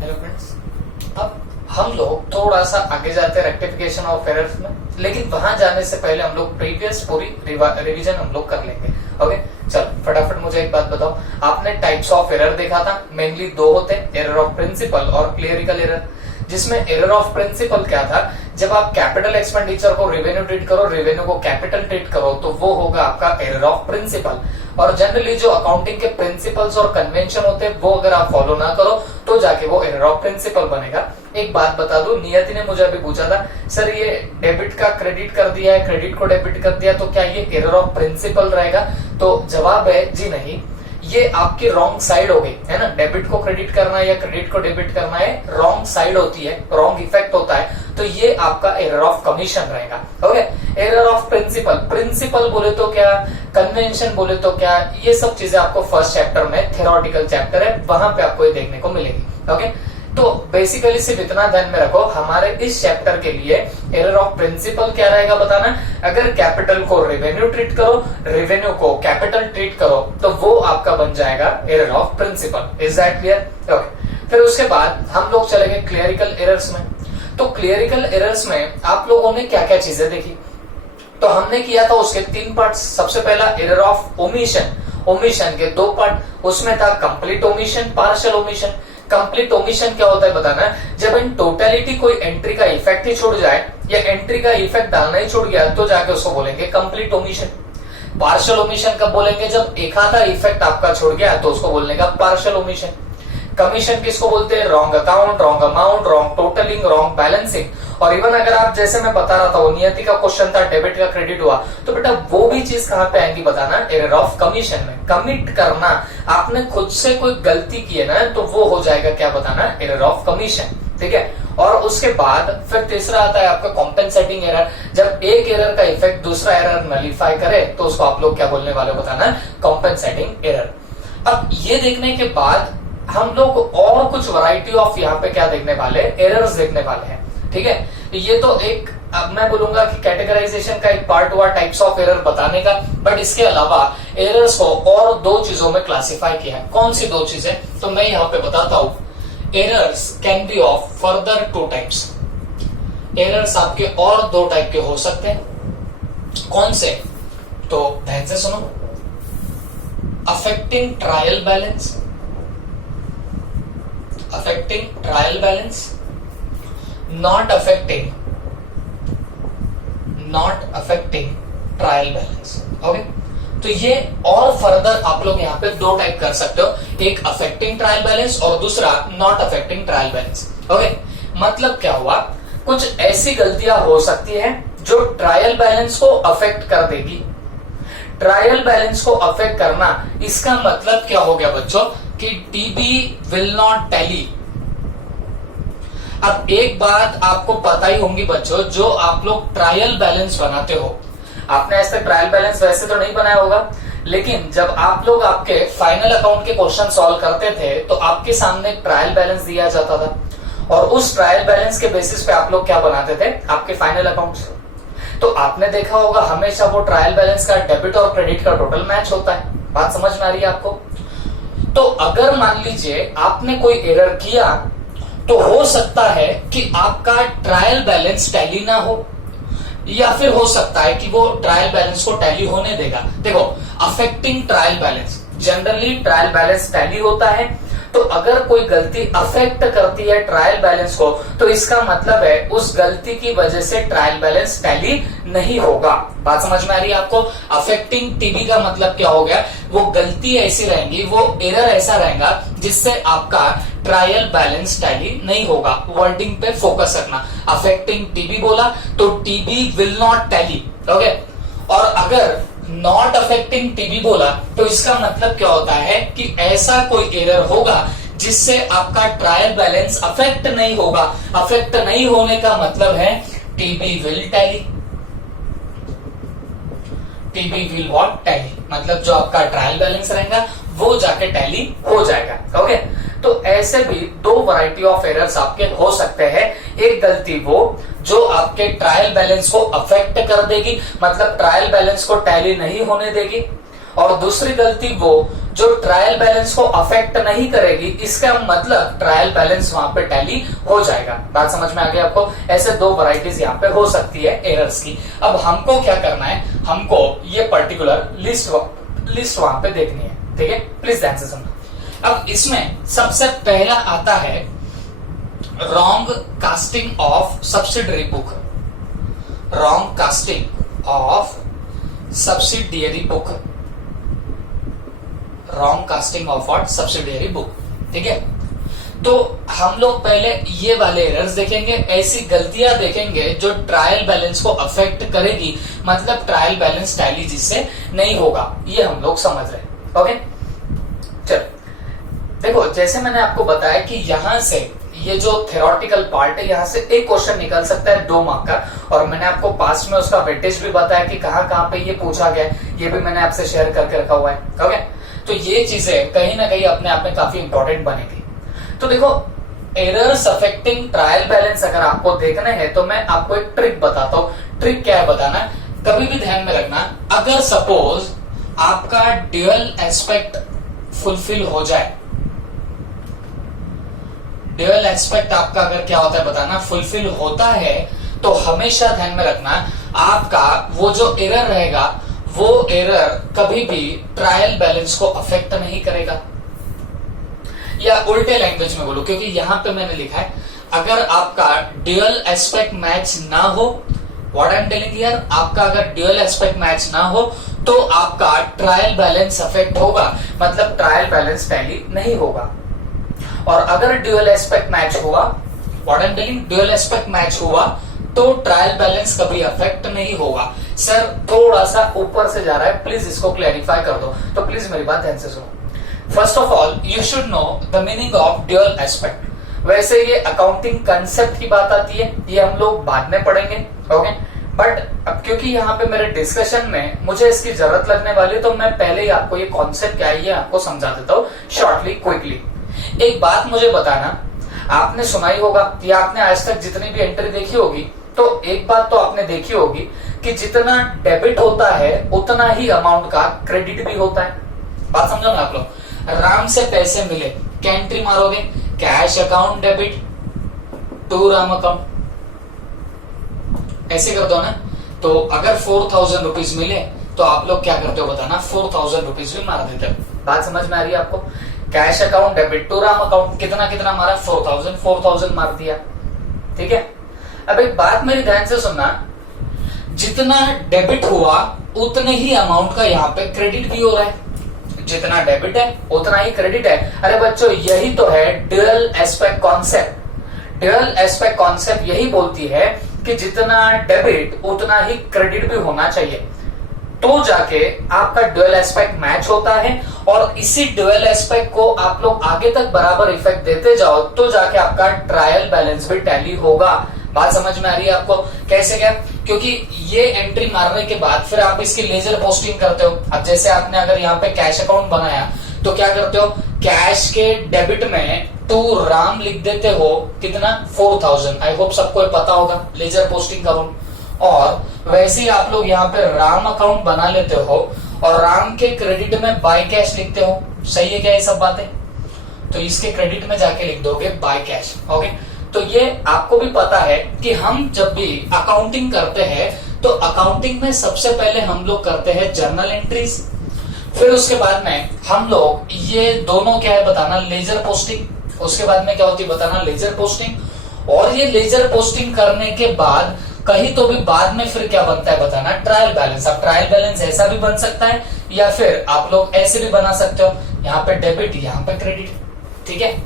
Hello friends, अब हम लोग थोड़ा सा आगे जाते हैं रेक्टिफिकेशन ऑफ एरर्स में, लेकिन वहां जाने से पहले हम लोग प्रीवियस पूरी रिवीजन हम लोग कर लेंगे। ओके, चलो फटाफट मुझे एक बात बताओ, आपने टाइप्स ऑफ एरर देखा था, मेनली दो होते हैं, एरर ऑफ प्रिंसिपल और क्लेरिकल एरर। जिसमें एरर ऑफ प्रिंसिपल क्या था, जब आप कैपिटल एक्सपेंडिचर को रेवेन्यू ट्रीट करो, रेवेन्यू को कैपिटल ट्रीट करो, तो वो होगा आपका एरर ऑफ प्रिंसिपल। और जनरली जो अकाउंटिंग के प्रिंसिपल्स और कन्वेंशन होते हैं वो अगर आप फॉलो ना करो तो जाके वो एरर ऑफ प्रिंसिपल बनेगा। एक बात बता दूं, नियति ने मुझे अभी पूछा था, सर ये डेबिट का क्रेडिट कर दिया है, क्रेडिट को डेबिट कर दिया, तो क्या ये एरर ऑफ प्रिंसिपल रहेगा? तो जवाब है जी नहीं, ये आपकी रॉन्ग साइड हो गई है ना। डेबिट को क्रेडिट करना है या क्रेडिट को डेबिट करना है रॉन्ग साइड होती है, रॉन्ग इफेक्ट होता है, तो ये आपका एरर ऑफ कमीशन रहेगा। Okay, error of principle, principle बोले तो क्या, कन्वेंशन बोले तो क्या, ये सब चीजें आपको फर्स्ट चैप्टर में, थ्योरेटिकल चैप्टर है, वहां पे आपको ये देखने को मिलेगी। ओके, तो बेसिकली सिर्फ इतना ध्यान में रखो, हमारे इस चैप्टर के लिए एरर ऑफ प्रिंसिपल क्या रहेगा बताना। अगर कैपिटल को रेवेन्यू ट्रीट करो, रेवेन्यू को कैपिटल ट्रीट करो, तो वो आपका बन जाएगा error of principle. Is that clear? Okay, फिर उसके बाद हम लोग चलेंगे क्लियरिकल एरर्स में। तो क्लियरिकल एरर्स में आप लोगों ने क्या क्या चीजें देखी, तो हमने किया था उसके 3 पार्ट। सबसे पहला एरर ऑफ ओमिशन, ओमिशन के 2 पार्ट, उसमें था complete omission, partial omission. Complete omission क्या होता है बताना, जब इन टोटलिटी कोई एंट्री का इफेक्ट ही छूट जाए या एंट्री का इफेक्ट डालना ही छूट गया तो जाके उसको बोलेंगे कंप्लीट ओमिशन। पार्शियल ओमिशन कब बोलेंगे, जब एक आधा इफेक्ट आपका छूट गया तो उसको बोलने का पार्शियल ओमिशन। कमीशन किसको बोलते हैं, wrong account, wrong amount, wrong totalling, wrong balancing. और इवन अगर आप जैसे मैं बता रहा था वो नियति का क्वेश्चन था, डेबिट का क्रेडिट हुआ, तो बेटा वो भी चीज कहां पे आएगी बताना, एरर ऑफ कमीशन में। कमिट करना, आपने खुद से कोई गलती की है ना, तो वो हो जाएगा क्या बताना, एरर ऑफ कमीशन। ठीक है, और उसके बाद फिर तीसरा आता है आपका कॉम्पेंसेटिंग एरर। जब एक एरर का इफेक्ट दूसरा एरर नलीफाई करे तो उसको आप लोग क्या बोलने वाले बताना, कॉम्पेंसेटिंग एरर। अब ये देखने के बाद हम लोग और कुछ वैरायटी ऑफ यहाँ पे क्या देखने वाले, एरर्स देखने वाले हैं। ठीक है, ये तो एक, अब मैं बोलूंगा कि कैटेगराइजेशन का एक पार्ट हुआ टाइप्स ऑफ एरर बताने का, बट इसके अलावा एरर्स को और 2 चीजों में क्लासिफाई किया है। कौन सी 2 चीजें, तो मैं यहाँ पे बताता हूं। Errors can be of further 2 types. Errors आपके और 2 टाइप के हो सकते हैं। कौन से, तो ध्यान से सुनो। Affecting trial balance, affecting trial balance, not affecting trial balance. Okay, तो ये और फर्दर आप लोग यहाँ पे 2 टाइप कर सकते हो, एक अफेक्टिंग ट्रायल बैलेंस और दूसरा not affecting trial balance. Okay, मतलब क्या हुआ, कुछ ऐसी गलतियां हो सकती है जो ट्रायल बैलेंस को अफेक्ट कर देगी। ट्रायल बैलेंस को अफेक्ट करना, इसका मतलब क्या हो गया बच्चों, कि टीबी विल नॉट टैली। अब एक बात आपको पता ही होंगी बच्चों, जो आप लोग ट्रायल बैलेंस बनाते हो, आपने ऐसे ट्रायल बैलेंस वैसे तो नहीं बनाया होगा, लेकिन जब आप लोग आपके फाइनल अकाउंट के क्वेश्चन सॉल्व करते थे तो आपके सामने ट्रायल बैलेंस दिया जाता था, और उस ट्रायल बैलेंस के बेसिस पे आप लोग क्या बनाते थे, आपके फाइनल अकाउंट्स। तो आपने देखा होगा हमेशा वो ट्रायल बैलेंस का डेबिट और क्रेडिट का टोटल मैच होता है। बात समझ में आ रही है आपको? तो अगर मान लीजिए आपने कोई एरर किया, तो हो सकता है कि आपका ट्रायल बैलेंस टैली ना हो, या फिर हो सकता है कि वो ट्रायल बैलेंस को टैली होने देगा। देखो, affecting trial balance, generally trial balance tally होता है, तो अगर कोई गलती अफेक्ट करती है ट्रायल बैलेंस को, तो इसका मतलब है उस गलती की वजह से ट्रायल बैलेंस टैली नहीं होगा। बात समझ में आ रही है आपको? अफेक्टिंग टीबी का मतलब क्या हो गया, वो गलती ऐसी रहेंगी, वो एरर ऐसा रहेगा जिससे आपका ट्रायल बैलेंस टैली नहीं होगा। वर्डिंग पे फोकस रखना। अफेक्टिंग टीबी बोला तो TB will not tally. Okay, और अगर नॉट अफेक्टिंग टीबी बोला तो इसका मतलब क्या होता है कि ऐसा कोई एरर होगा जिससे आपका ट्रायल बैलेंस अफेक्ट नहीं होगा। अफेक्ट नहीं होने का मतलब है TB will tally, TB will what tally, मतलब जो आपका ट्रायल बैलेंस रहेगा वो जाके टैली हो जाएगा। ओके, तो ऐसे भी 2 वैरायटी ऑफ एरर्स आपके हो सकते हैं। एक गलती वो जो आपके ट्रायल बैलेंस को अफेक्ट कर देगी, मतलब ट्रायल बैलेंस को टैली नहीं होने देगी, और दूसरी गलती वो जो ट्रायल बैलेंस को अफेक्ट नहीं करेगी, इसका मतलब ट्रायल बैलेंस वहां पे टैली हो जाएगा। बात समझ में आ गई आपको? ऐसे दो वैरायटीज यहाँ पे हो सकती है एरर्स की। अब हमको क्या करना है, हमको ये पर्टिकुलर लिस्ट वहां पे देखनी है, ठीक है? प्लीज ध्यान से सुनना। अब इसमें सबसे पहला आता है wrong casting of subsidiary book. Wrong casting of subsidiary book. Wrong casting of what? Subsidiary book, ठीक है? तो हम लोग पहले ये वाले एरर्स देखेंगे, ऐसी गलतियां देखेंगे जो ट्रायल बैलेंस को अफेक्ट करेगी, मतलब ट्रायल बैलेंस टैली जिससे नहीं होगा, ये हम लोग समझ रहे हैं। ओके, चलो देखो, जैसे मैंने आपको बताया कि यहां से ये जो थ्योरेटिकल पार्ट है, यहां से एक क्वेश्चन निकल सकता है 2 मार्क का, और मैंने आपको पास्ट में उसका वेटेज भी बताया कि कहां कहां पे ये पूछा गया, ये भी मैंने आपसे शेयर करके रखा हुआ है। ओके, तो ये चीजें कहीं ना कहीं अपने आप में काफी इंपॉर्टेंट बनेगी। तो देखो, एरर्स अफेक्टिंग ट्रायल बैलेंस अगर आपको देखने हैं तो मैं आपको एक ट्रिक बताता हूं। ट्रिक क्या है बताना, कभी भी ध्यान में रखना, अगर सपोज आपका ड्यूअल एस्पेक्ट फुलफिल हो जाए, ड्यूअल एस्पेक्ट आपका अगर क्या होता है बताना, फुलफिल होता है, तो हमेशा ध्यान में रखना आपका वो जो एरर रहेगा, वो एरर कभी भी ट्रायल बैलेंस को अफेक्ट नहीं करेगा। या उल्टे लैंग्वेज में बोलो, क्योंकि यहां पे मैंने लिखा है अगर आपका ड्यूअल एस्पेक्ट मैच ना हो, what I am telling here, आपका अगर ड्यूअल एस्पेक्ट मैच ना हो तो आपका ट्रायल बैलेंस अफेक्ट होगा, मतलब ट्रायल बैलेंस टैली नहीं होगा। और अगर ड्यूअल एस्पेक्ट मैच हुआ, what I am telling, dual aspect match हुआ तो ट्रायल बैलेंस कभी अफेक्ट नहीं होगा। सर थोड़ा सा ऊपर से जा रहा है, प्लीज इसको क्लैरिफाई कर दो, तो प्लीज मेरी बात ध्यान से सुनो। First of all you should know the meaning of dual aspect. वैसे ये अकाउंटिंग कंसेप्ट की बात आती है, ये हम लोग बाद में पढ़ेंगे, ओके? बट अब क्योंकि यहाँ पे मेरे डिस्कशन में मुझे इसकी जरूरत लगने वाली है, तो मैं पहले ही आपको ये कॉन्सेप्ट क्या है ये आपको समझा देता हूँ शॉर्टली, क्विकली। एक बात मुझे बताना, आपने सुना ही होगा या आपने आज तक जितनी भी एंट्री देखी होगी, तो एक बात तो आपने देखी होगी कि जितना डेबिट होता है उतना ही अमाउंट का क्रेडिट भी होता है। बात समझो ना आप लोग? राम से पैसे मिले, क्या एंट्री मारोगे? Cash account debit to Ram account, ऐसे कर दो ना। तो अगर 4000 रुपीज मिले तो आप लोग क्या करते हो बताना, 4000 रुपीज भी मार देते हो। बात समझ में आ रही है आपको? Cash account debit to Ram account, कितना कितना मारा? 4000 मार दिया, ठीक है? अब एक बात मेरी ध्यान से सुनना, जितना डेबिट हुआ उतने ही अमाउंट का यहाँ पे क्रेडिट भी हो रहा है। जितना डेबिट है उतना ही क्रेडिट है। अरे बच्चों, यही तो है dual aspect concept. Dual aspect concept यही बोलती है कि जितना डेबिट उतना ही क्रेडिट भी होना चाहिए, तो जाके आपका ड्यूअल एस्पेक्ट मैच होता है, और इसी ड्यूअल एस्पेक्ट को आप लोग आगे तक बराबर इफेक्ट देते जाओ, तो जाके आपका ट्रायल बैलेंस भी टैली होगा। बात समझ में आ रही है आपको? कैसे क्या? क्योंकि ये एंट्री मारने के बाद फिर आप इसकी लेजर पोस्टिंग करते हो। अब जैसे आपने अगर यहाँ पे कैश अकाउंट बनाया तो क्या करते हो, कैश के डेबिट में टू राम लिख देते हो, कितना? 4000। आई होप सबको पता होगा, लेजर पोस्टिंग करूं। और वैसे ही आप लोग यहाँ पे राम अकाउंट बना लेते हो और राम के क्रेडिट में बाय कैश लिखते हो। सही है क्या ये सब बातें? तो इसके क्रेडिट में जाके लिख दोगे बाय कैश, ओके? तो ये आपको भी पता है कि हम जब भी अकाउंटिंग करते हैं तो अकाउंटिंग में सबसे पहले हम लोग करते हैं जर्नल एंट्रीज, फिर उसके बाद में हम लोग ये दोनों क्या है बताना, लेजर पोस्टिंग। उसके बाद में क्या होती है बताना, लेजर पोस्टिंग। और ये लेजर पोस्टिंग करने के बाद कहीं तो भी बाद में फिर क्या बनता है बताना, ट्रायल बैलेंस। अब ट्रायल बैलेंस ऐसा भी बन सकता है या फिर आप लोग ऐसे भी बना सकते हो, यहाँ पे डेबिट यहाँ पे क्रेडिट, ठीक है?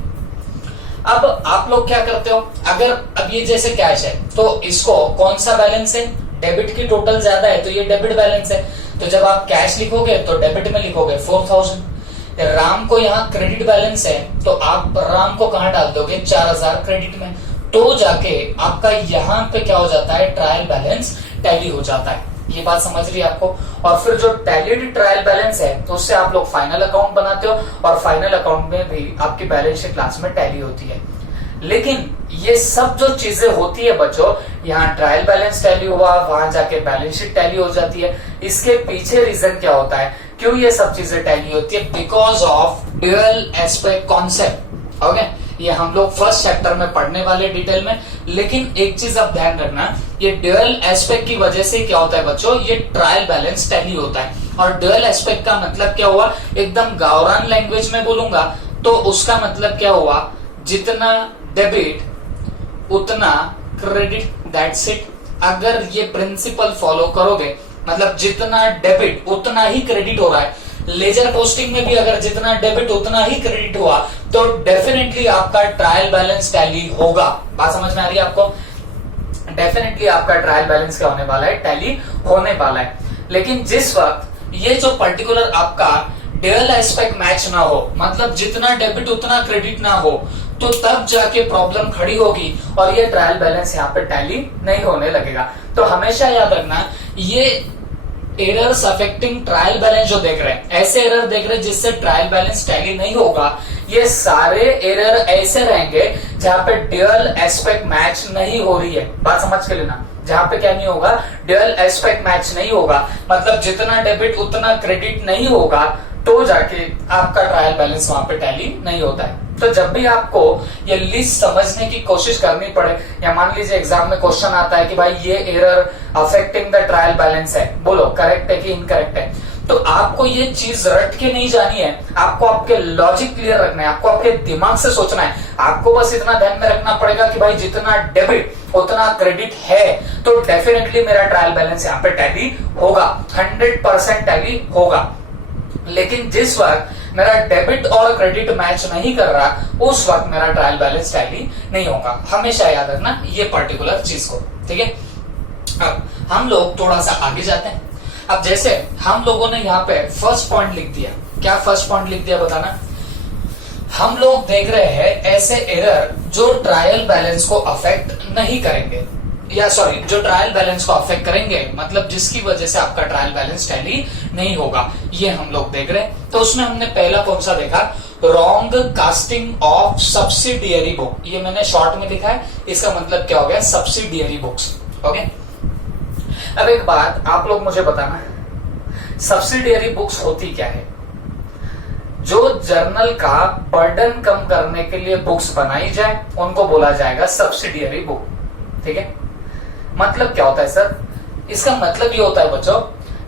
अब आप लोग क्या करते हो, अगर अब ये जैसे कैश है तो इसको कौन सा बैलेंस है, डेबिट की टोटल ज्यादा है तो ये डेबिट बैलेंस है, तो जब आप कैश लिखोगे तो डेबिट में लिखोगे 4000। राम को यहाँ क्रेडिट बैलेंस है तो आप राम को कहां डाल दोगे, 4000 क्रेडिट में, तो जाके आपका यहाँ पे क्या हो जाता है, ट्रायल बैलेंस टैली हो जाता है। ये बात समझ रही है आपको? और फिर जो टैलीड ट्रायल बैलेंस है तो उससे आप लोग फाइनल अकाउंट बनाते हो, और फाइनल अकाउंट में भी आपकी बैलेंस शीट क्लास में टैली होती है। लेकिन ये सब जो चीजें होती है बच्चों, यहाँ ट्रायल बैलेंस टैली हुआ, वहां जाके बैलेंस शीट टैली हो जाती है, इसके पीछे रीजन क्या होता है क्यों ये सब चीजें टैली होती है? Because of dual aspect concept. Okay, ये हम लोग फर्स्ट चैप्टर में पढ़ने वाले डिटेल में। लेकिन एक चीज आप ध्यान रखना, ये ड्यूअल एस्पेक्ट की वजह से क्या होता है बच्चों, ये ट्रायल बैलेंस टैली होता है। और ड्यूअल एस्पेक्ट का मतलब क्या हुआ, एकदम गावरान लैंग्वेज में बोलूंगा तो उसका मतलब क्या हुआ, जितना डेबिट उतना क्रेडिट, दैट्स इट। अगर ये प्रिंसिपल फॉलो करोगे, मतलब जितना डेबिट उतना ही क्रेडिट हो रहा है, लेजर पोस्टिंग में भी अगर जितना डेबिट उतना ही क्रेडिट हुआ तो डेफिनेटली आपका ट्रायल बैलेंस टैली होगा। बात समझ में आ रही है आपको? डेफिनेटली आपका ट्रायल बैलेंस क्या होने वाला है, टैली होने वाला है। लेकिन जिस वक्त ये जो पर्टिकुलर आपका ड्यूअल एस्पेक्ट मैच ना हो, मतलब जितना डेबिट उतना क्रेडिट ना हो, तो तब जाके प्रॉब्लम खड़ी होगी और ये ट्रायल बैलेंस यहाँ पे टैली नहीं होने लगेगा। तो हमेशा याद रखना, ये एरर्स अफेक्टिंग ट्रायल बैलेंस जो देख रहे हैं, ऐसे एरर देख रहे हैं जिससे ट्रायल बैलेंस टैली नहीं होगा, ये सारे एरर ऐसे रहेंगे जहां पे ड्यूअल एस्पेक्ट मैच नहीं हो रही है। बात समझ के लेना, जहां पे क्या नहीं होगा, ड्यूअल एस्पेक्ट मैच नहीं होगा, मतलब जितना डेबिट उतना क्रेडिट नहीं होगा, तो जाके आपका ट्रायल बैलेंस वहां पे टैली नहीं होता है। तो जब भी आपको ये लिस्ट समझने की कोशिश करनी पड़े, या मान लीजिए एग्जाम में क्वेश्चन आता है कि भाई ये error affecting the trial balance है, बोलो करेक्ट है कि इनकरेक्ट है, तो आपको ये चीज रट के नहीं जानी है, आपको आपके लॉजिक क्लियर रखना है, आपको आपके दिमाग से सोचना है। आपको बस इतना ध्यान में रखना पड़ेगा कि भाई जितना डेबिट उतना क्रेडिट है, तो डेफिनेटली मेरा ट्रायल बैलेंस यहाँ पे टैली होगा, 100% टैली होगा। लेकिन जिस वक्त मेरा डेबिट और क्रेडिट मैच नहीं कर रहा, उस वक्त मेरा ट्रायल बैलेंस टैली नहीं होगा। हमेशा याद रखना ये पर्टिकुलर चीज को, ठीक है। अब हम लोग थोड़ा सा आगे जाते हैं। अब जैसे हम लोगों ने यहाँ पे फर्स्ट पॉइंट लिख दिया, क्या फर्स्ट पॉइंट लिख दिया बताना? हम लोग देख रहे हैं ऐसे एरर जो ट्रायल बैलेंस को अफेक्ट नहीं करेंगे, या सॉरी जो ट्रायल बैलेंस को अफेक्ट करेंगे, मतलब जिसकी वजह से आपका ट्रायल बैलेंस टैली नहीं होगा, ये हम लोग देख रहे हैं। तो उसमें हमने पहला कौन सा देखा, wrong casting of subsidiary book. ये मैंने शॉर्ट में लिखा है, इसका मतलब क्या हो गया, सब्सिडियरी बुक्स। ओके, अब एक बात आप लोग मुझे बताना, सब्सिडियरी बुक्स होती क्या है? जो जर्नल का बर्डन कम करने के लिए बुक्स बनाई जाए उनको बोला जाएगा सब्सिडियरी बुक, ठीक है। मतलब क्या होता है सर? इसका मतलब ये होता है बच्चों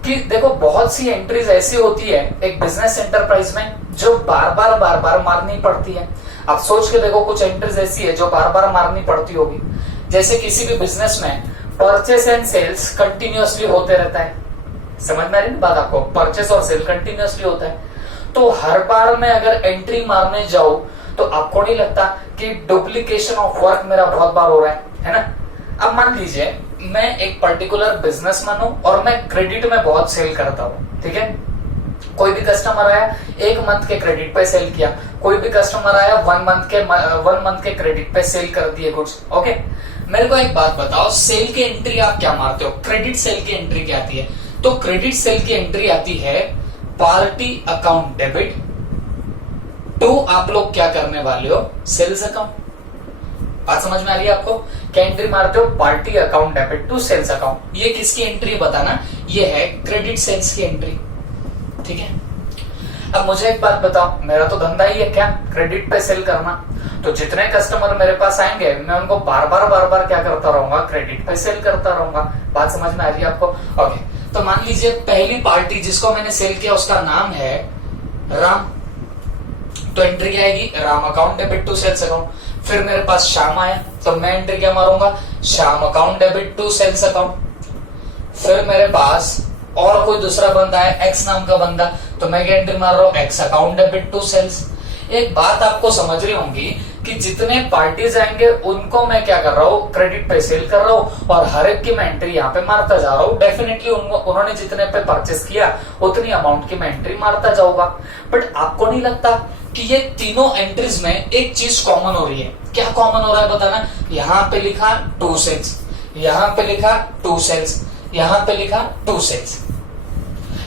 कि देखो बहुत सी एंट्रीज ऐसी होती है एक बिजनेस एंटरप्राइज में जो बार बार मारनी पड़ती है। आप सोच के देखो, कुछ एंट्रीज ऐसी है जो बार बार मारनी पड़ती होगी। जैसे किसी भी बिजनेस में परचेस एंड सेल्स कंटिन्यूअसली होते रहता है, समझ में आ रही है बात आपको? परचेस और सेल कंटिन्यूअसली होता है, तो हर बार में अगर एंट्री मारने जाओ तो आपको नहीं लगता कि डुप्लीकेशन ऑफ वर्क मेरा बहुत बार हो रहा है ना? अब मान लीजिए मैं एक पर्टिकुलर बिजनेसमैन हूं और मैं क्रेडिट में बहुत सेल करता हूं, ठीक है। कोई भी कस्टमर आया 1 मंथ के क्रेडिट पे सेल किया, कोई भी कस्टमर आया 1 मंथ के क्रेडिट पे सेल कर दिए गुड्स। ओके, मेरे को एक बात बताओ, सेल की एंट्री आप क्या मारते हो? क्रेडिट सेल की एंट्री क्या आती है? तो क्रेडिट सेल की एंट्री आती है पार्टी अकाउंट डेबिट टू, आप लोग क्या करने वाले हो, सेल्स अकाउंट। बात समझ में आ रही है आपको? क्या एंट्री मारते हो? Party account debit to sales account. ये किसकी एंट्री बताना? ये है क्रेडिट सेल्स की एंट्री, ठीक है। अब मुझे एक बात बताओ, मेरा तो धंधा ही है क्या, क्रेडिट पे सेल करना, तो जितने कस्टमर मेरे पास आएंगे मैं उनको बार बार क्या करता रहूंगा, क्रेडिट पे सेल करता रहूंगा। बात समझ में आ रही है आपको? ओके, तो मान लीजिए पहली पार्टी जिसको मैंने सेल किया उसका नाम है राम, तो एंट्री क्या आएगी, Ram account debit to sales account. फिर मेरे पास श्याम आया तो मैं एंट्री क्या मारूंगा, Shyam account debit to sales account. फिर मेरे पास और कोई दूसरा बंदा है, एक्स नाम का बंदा, तो मैं क्या एंट्री मार रहा हूं, X account debit to sales. एक बात आपको समझ रही होंगी कि जितने पार्टीज आएंगे उनको मैं क्या कर रहा हूँ, क्रेडिट पे सेल कर रहा हूँ, और हर एक की मैं एंट्री यहाँ पे मारता जा रहा हूँ। डेफिनेटली उन्होंने जितने पे परचेस किया उतनी अमाउंट की मैं एंट्री मारता जाऊंगा। बट आपको नहीं लगता कि ये तीनों एंट्रीज में एक चीज कॉमन हो रही है? क्या कॉमन हो रहा है बताना? यहाँ पे लिखा 2 सेल्स, यहाँ पे लिखा 2 सेल्स, यहाँ पे लिखा 2 सेल्स।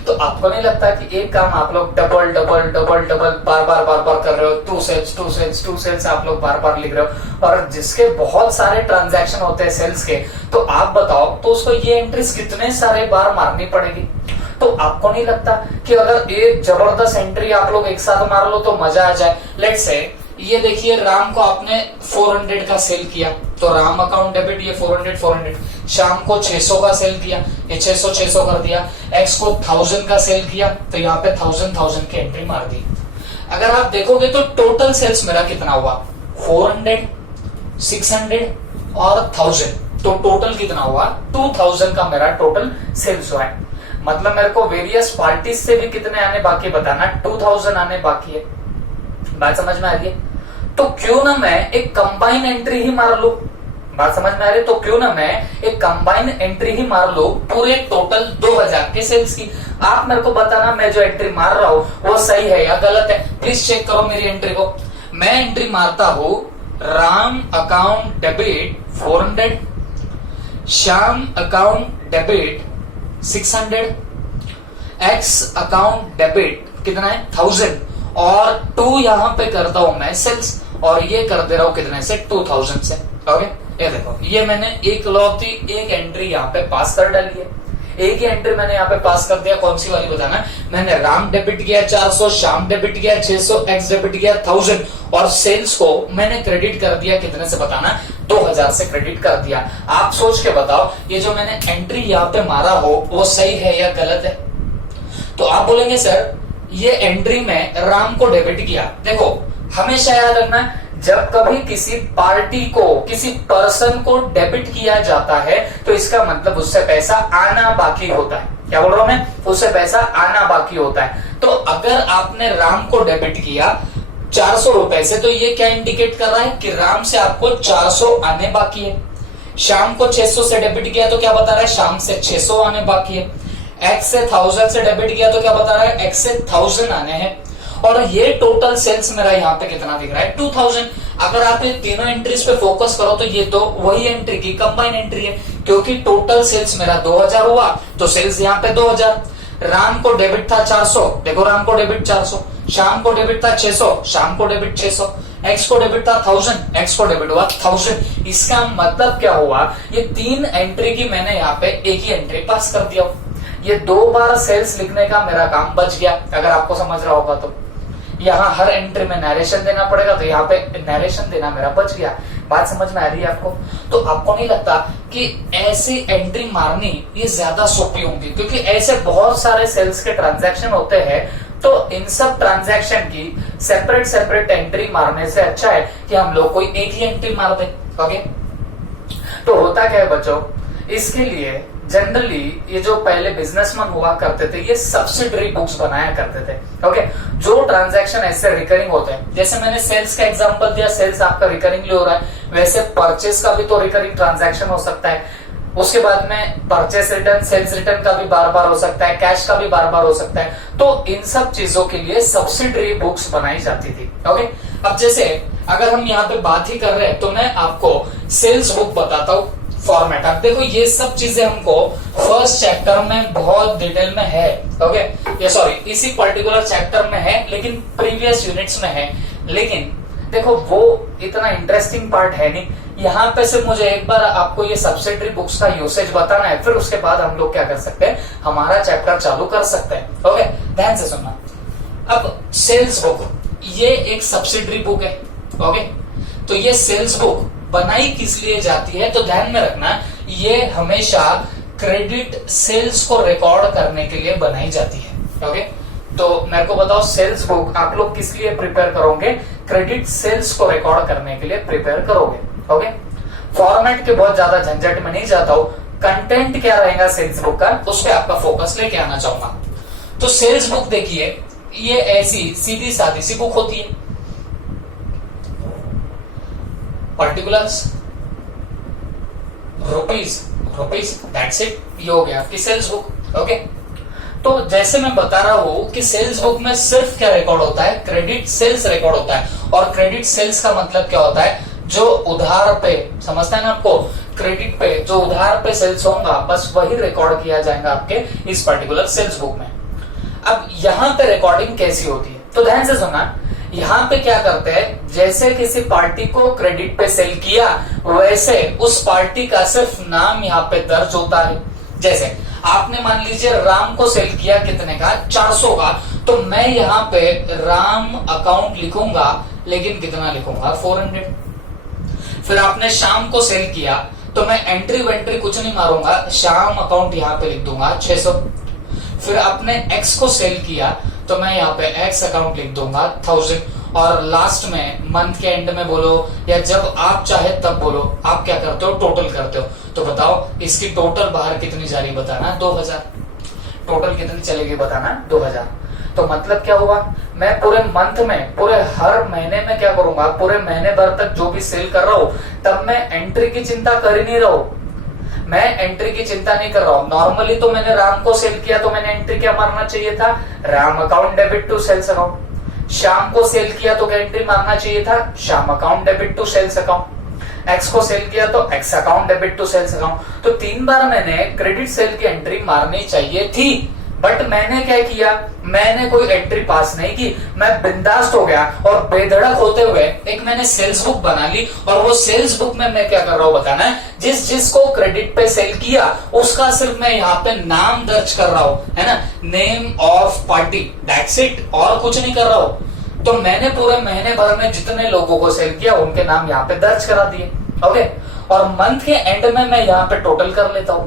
तो आपको नहीं लगता कि एक काम आप लोग डबल बार कर रहे हो, 2 सेल्स आप लोग बार लिख रहे हो, और जिसके बहुत सारे ट्रांजैक्शन होते हैं सेल्स के, तो आप बताओ तो उसको ये एंट्रीज कितने सारे बार मारनी पड़ेगी? तो आपको नहीं लगता कि अगर एक जबरदस्त एंट्री आप लोग एक साथ मार लो तो मजा आ जाए? लेट्स से ये देखिए, राम को आपने 400 का सेल किया तो राम अकाउंट डेबिट, ये 400। शाम को 600 का सेल किया, ये 600 कर दिया। एक्स को 1000 का सेल किया तो यहाँ पे 1000 की एंट्री मार दी। अगर आप देखोगे तो टोटल सेल्स मेरा कितना हुआ? 400, 600 और 1000। तो टोटल कितना हुआ? 2000 का मेरा टोटल सेल्स हुआ है। मतलब मेरे को वेरियस पार्टीज से भी कितने आने बाकी बताना, 2000 आने बाकी है। बात समझ में आ रही है? तो क्यों ना मैं एक कंबाइन एंट्री ही मार लूं? बात समझ में आ रही है? तो क्यों ना मैं एक कंबाइन एंट्री ही मार लूं पूरे टोटल 2000 के सेल्स की। आप मेरे को बताना मैं जो एंट्री मार रहा हूं वो सही है या गलत है। प्लीज चेक करो मेरी एंट्री को। मैं एंट्री मारता हूं Ram account debit 400, Shyam account debit 600, x account debit कितना है? 1000 और 2 यहां पे करता हूं मैं सेल्स और ये कर दे रहा हूं कितने से? 2000 से। ओके, ये देखो, ये मैंने एक एंट्री यहाँ पे पास कर डाली है। एक ही एंट्री मैंने यहाँ पे पास कर दिया। कौन सी वाली बताना? मैंने राम डेबिट किया 400, श्याम डेबिट किया 600, एक्स डेबिट किया 1000 और सेल्स को मैंने क्रेडिट कर दिया कितने से बताना? 2000 से क्रेडिट कर दिया। आप सोच के बताओ ये जो मैंने एंट्री यहाँ पे मारा हो वो सही है या गलत है? तो आप बोलेंगे सर ये एंट्री में राम को डेबिट किया। देखो हमेशा याद रखना, जब कभी किसी पार्टी को, किसी पर्सन को डेबिट किया जाता है तो इसका मतलब उससे पैसा आना बाकी होता है। क्या बोल रहा हूं मैं? उससे पैसा आना बाकी होता है। तो अगर आपने राम को डेबिट किया 400 रुपए से तो ये क्या इंडिकेट कर रहा है कि राम से आपको 400 आने बाकी है। शाम को 600 से डेबिट किया तो क्या बता रहा है? शाम से 600 आने बाकी है। एक्स से 1000 से डेबिट किया तो क्या बता रहा है? एक्स से 1000 आने हैं। और ये टोटल सेल्स मेरा यहाँ पे कितना दिख रहा है? 2000। अगर आप ये तीनों एंट्रीज पे फोकस करो तो ये तो वही एंट्री की कंबाइन एंट्री है, क्योंकि टोटल सेल्स मेरा 2000 हुआ तो सेल्स यहाँ पे 2000। राम को डेबिट था 400, देखो राम को डेबिट 400, शाम को डेबिट था 600, शाम को डेबिट 600, एक्स को डेबिट था 1000, एक्स को डेबिट हुआ 1000। इसका मतलब क्या हुआ? ये 3 एंट्री की मैंने यहाँ पे एक ही एंट्री पास कर दिया। ये 2 बार सेल्स लिखने का मेरा काम बच गया। अगर आपको समझ रहा होगा तो यहाँ हर एंट्री में नरेशन देना पड़ेगा तो यहाँ पे नरेशन देना मेरा बच गया। बात समझ में आ रही है आपको? तो आपको नहीं लगता कि ऐसी एंट्री मारनी ये ज्यादा सोपी होंगी? क्योंकि ऐसे बहुत सारे सेल्स के ट्रांजैक्शन होते हैं तो इन सब ट्रांजैक्शन की सेपरेट एंट्री मारने से अच्छा है कि हम लोग कोई एक ही एंट्री मार दे। ओके, तो होता क्या है बच्चों, इसके लिए जनरली ये जो पहले बिजनेसमैन हुआ करते थे ये सब्सिडरी बुक्स बनाया करते थे। ओके, जो ट्रांजैक्शन ऐसे रिकरिंग होते हैं, जैसे मैंने सेल्स का एग्जांपल दिया, सेल्स आपका रिकरिंगली हो रहा है, वैसे परचेस का भी तो रिकरिंग ट्रांजैक्शन हो सकता है। उसके बाद में परचेस रिटर्न, सेल्स रिटर्न का भी बार बार हो सकता है, कैश का भी बार बार हो सकता है। तो इन सब चीजों के लिए सब्सिडरी बुक्स बनाई जाती थी। ओके, अब जैसे अगर हम यहाँ पे बात ही कर रहे हैं तो मैं आपको सेल्स बुक बताता हूँ फॉर्मेट। अब देखो ये सब चीजें हमको फर्स्ट चैप्टर में बहुत डिटेल में है। ओके, ये सॉरी इसी पर्टिकुलर चैप्टर में है लेकिन प्रीवियस यूनिट्स में है। लेकिन देखो वो इतना इंटरेस्टिंग पार्ट है नहीं। यहाँ पे सिर्फ मुझे एक बार आपको ये सब्सिडरी बुक्स का यूसेज बताना है, फिर उसके बाद हम लोग क्या कर सकते हैं, हमारा चैप्टर चालू कर सकते हैं। ओके, ध्यान से सुनना। अब सेल्स बुक ये एक सब्सिडरी बुक है। ओके, तो ये सेल्स बुक बनाई किस लिए जाती है तो ध्यान में रखना, ये हमेशा क्रेडिट सेल्स को रिकॉर्ड करने के लिए बनाई जाती है। ओके, तो मेरे को बताओ सेल्स बुक आप लोग किस लिए प्रिपेयर करोगे? क्रेडिट सेल्स को रिकॉर्ड करने के लिए प्रिपेयर करोगे। ओके, फॉर्मेट के बहुत ज्यादा झंझट में नहीं जाता हूं, कंटेंट क्या रहेगा सेल्स बुक का उस पर आपका फोकस लेके आना चाहूंगा। तो सेल्स बुक देखिए ये ऐसी सीधी सादी सी बुक होती है। पर्टिकुलर्स, रुपीज दैट्स इट, ये हो गया आपकी सेल्स बुक। ओके, तो जैसे मैं बता रहा हूं कि सेल्स बुक में सिर्फ क्या रिकॉर्ड होता है? क्रेडिट सेल्स रिकॉर्ड होता है। और क्रेडिट सेल्स का मतलब क्या होता है? जो उधार पे, समझता है ना आपको, क्रेडिट पे जो उधार पे सेल्स होगा बस वही रिकॉर्ड किया जाएगा आपके इस पर्टिकुलर सेल्स बुक में। अब यहाँ पे रिकॉर्डिंग कैसी होती है तो ध्यान से सुनना। यहाँ पे क्या करते हैं, जैसे किसी पार्टी को क्रेडिट पे सेल किया वैसे उस पार्टी का सिर्फ नाम यहाँ पे दर्ज होता है। जैसे आपने मान लीजिए राम को सेल किया कितने का, 400 का, तो मैं यहाँ पे राम अकाउंट लिखूंगा, लेकिन कितना लिखूंगा, 400। फिर आपने श्याम को सेल किया, तो मैं एंट्री वेंट्री कुछ नहीं मारूंगा, श्याम अकाउंट यहाँ पे लिख दूंगा 600। फिर आपने एक्स को सेल किया, तो मैं यहाँ पे एक्स अकाउंट लिख दूंगा 1000। और लास्ट में मंथ के एंड में बोलो या जब आप चाहे तब बोलो, आप क्या करते हो, टोटल करते हो। तो बताओ इसकी टोटल बाहर कितनी जा रही बताना, 2000। टोटल कितनी चलेगी बताना, 2000। तो मतलब क्या हुआ, मैं पूरे मंथ में, पूरे हर महीने में क्या करूंगा, पूरे महीने भर तक जो भी सेल कर रहा हूं, तब मैं एंट्री की चिंता कर ही नहीं रहा हूं। मैं एंट्री की चिंता नहीं कर रहा हूं। नॉर्मली तो मैंने राम को सेल किया, तो मैंने एंट्री क्या मारना चाहिए था, Ram account debit to sales account. Shyam को सेल किया तो एंट्री मारना चाहिए था, Shyam account debit to sales account. X को सेल किया तो X account debit to sales account. तो 3 बार मैंने क्रेडिट सेल की एंट्री मारनी चाहिए थी, बट मैंने क्या किया, मैंने कोई एंट्री पास नहीं की। मैं बिंदास हो गया और बेधड़क होते हुए एक मैंने सेल्स बुक बना ली, और वो सेल्स बुक में मैं क्या कर रहा हूं बताना है, जिस जिसको क्रेडिट पे सेल किया उसका सिर्फ मैं यहाँ पे नाम दर्ज कर रहा हूं, है ना, name of party, that's it, और कुछ नहीं कर रहा हूं। तो मैंने पूरे महीने भर में जितने लोगों को सेल किया उनके नाम यहाँ पे दर्ज करा दिए, ओके। और मंथ के एंड में मैं यहाँ पे टोटल कर लेता हूं।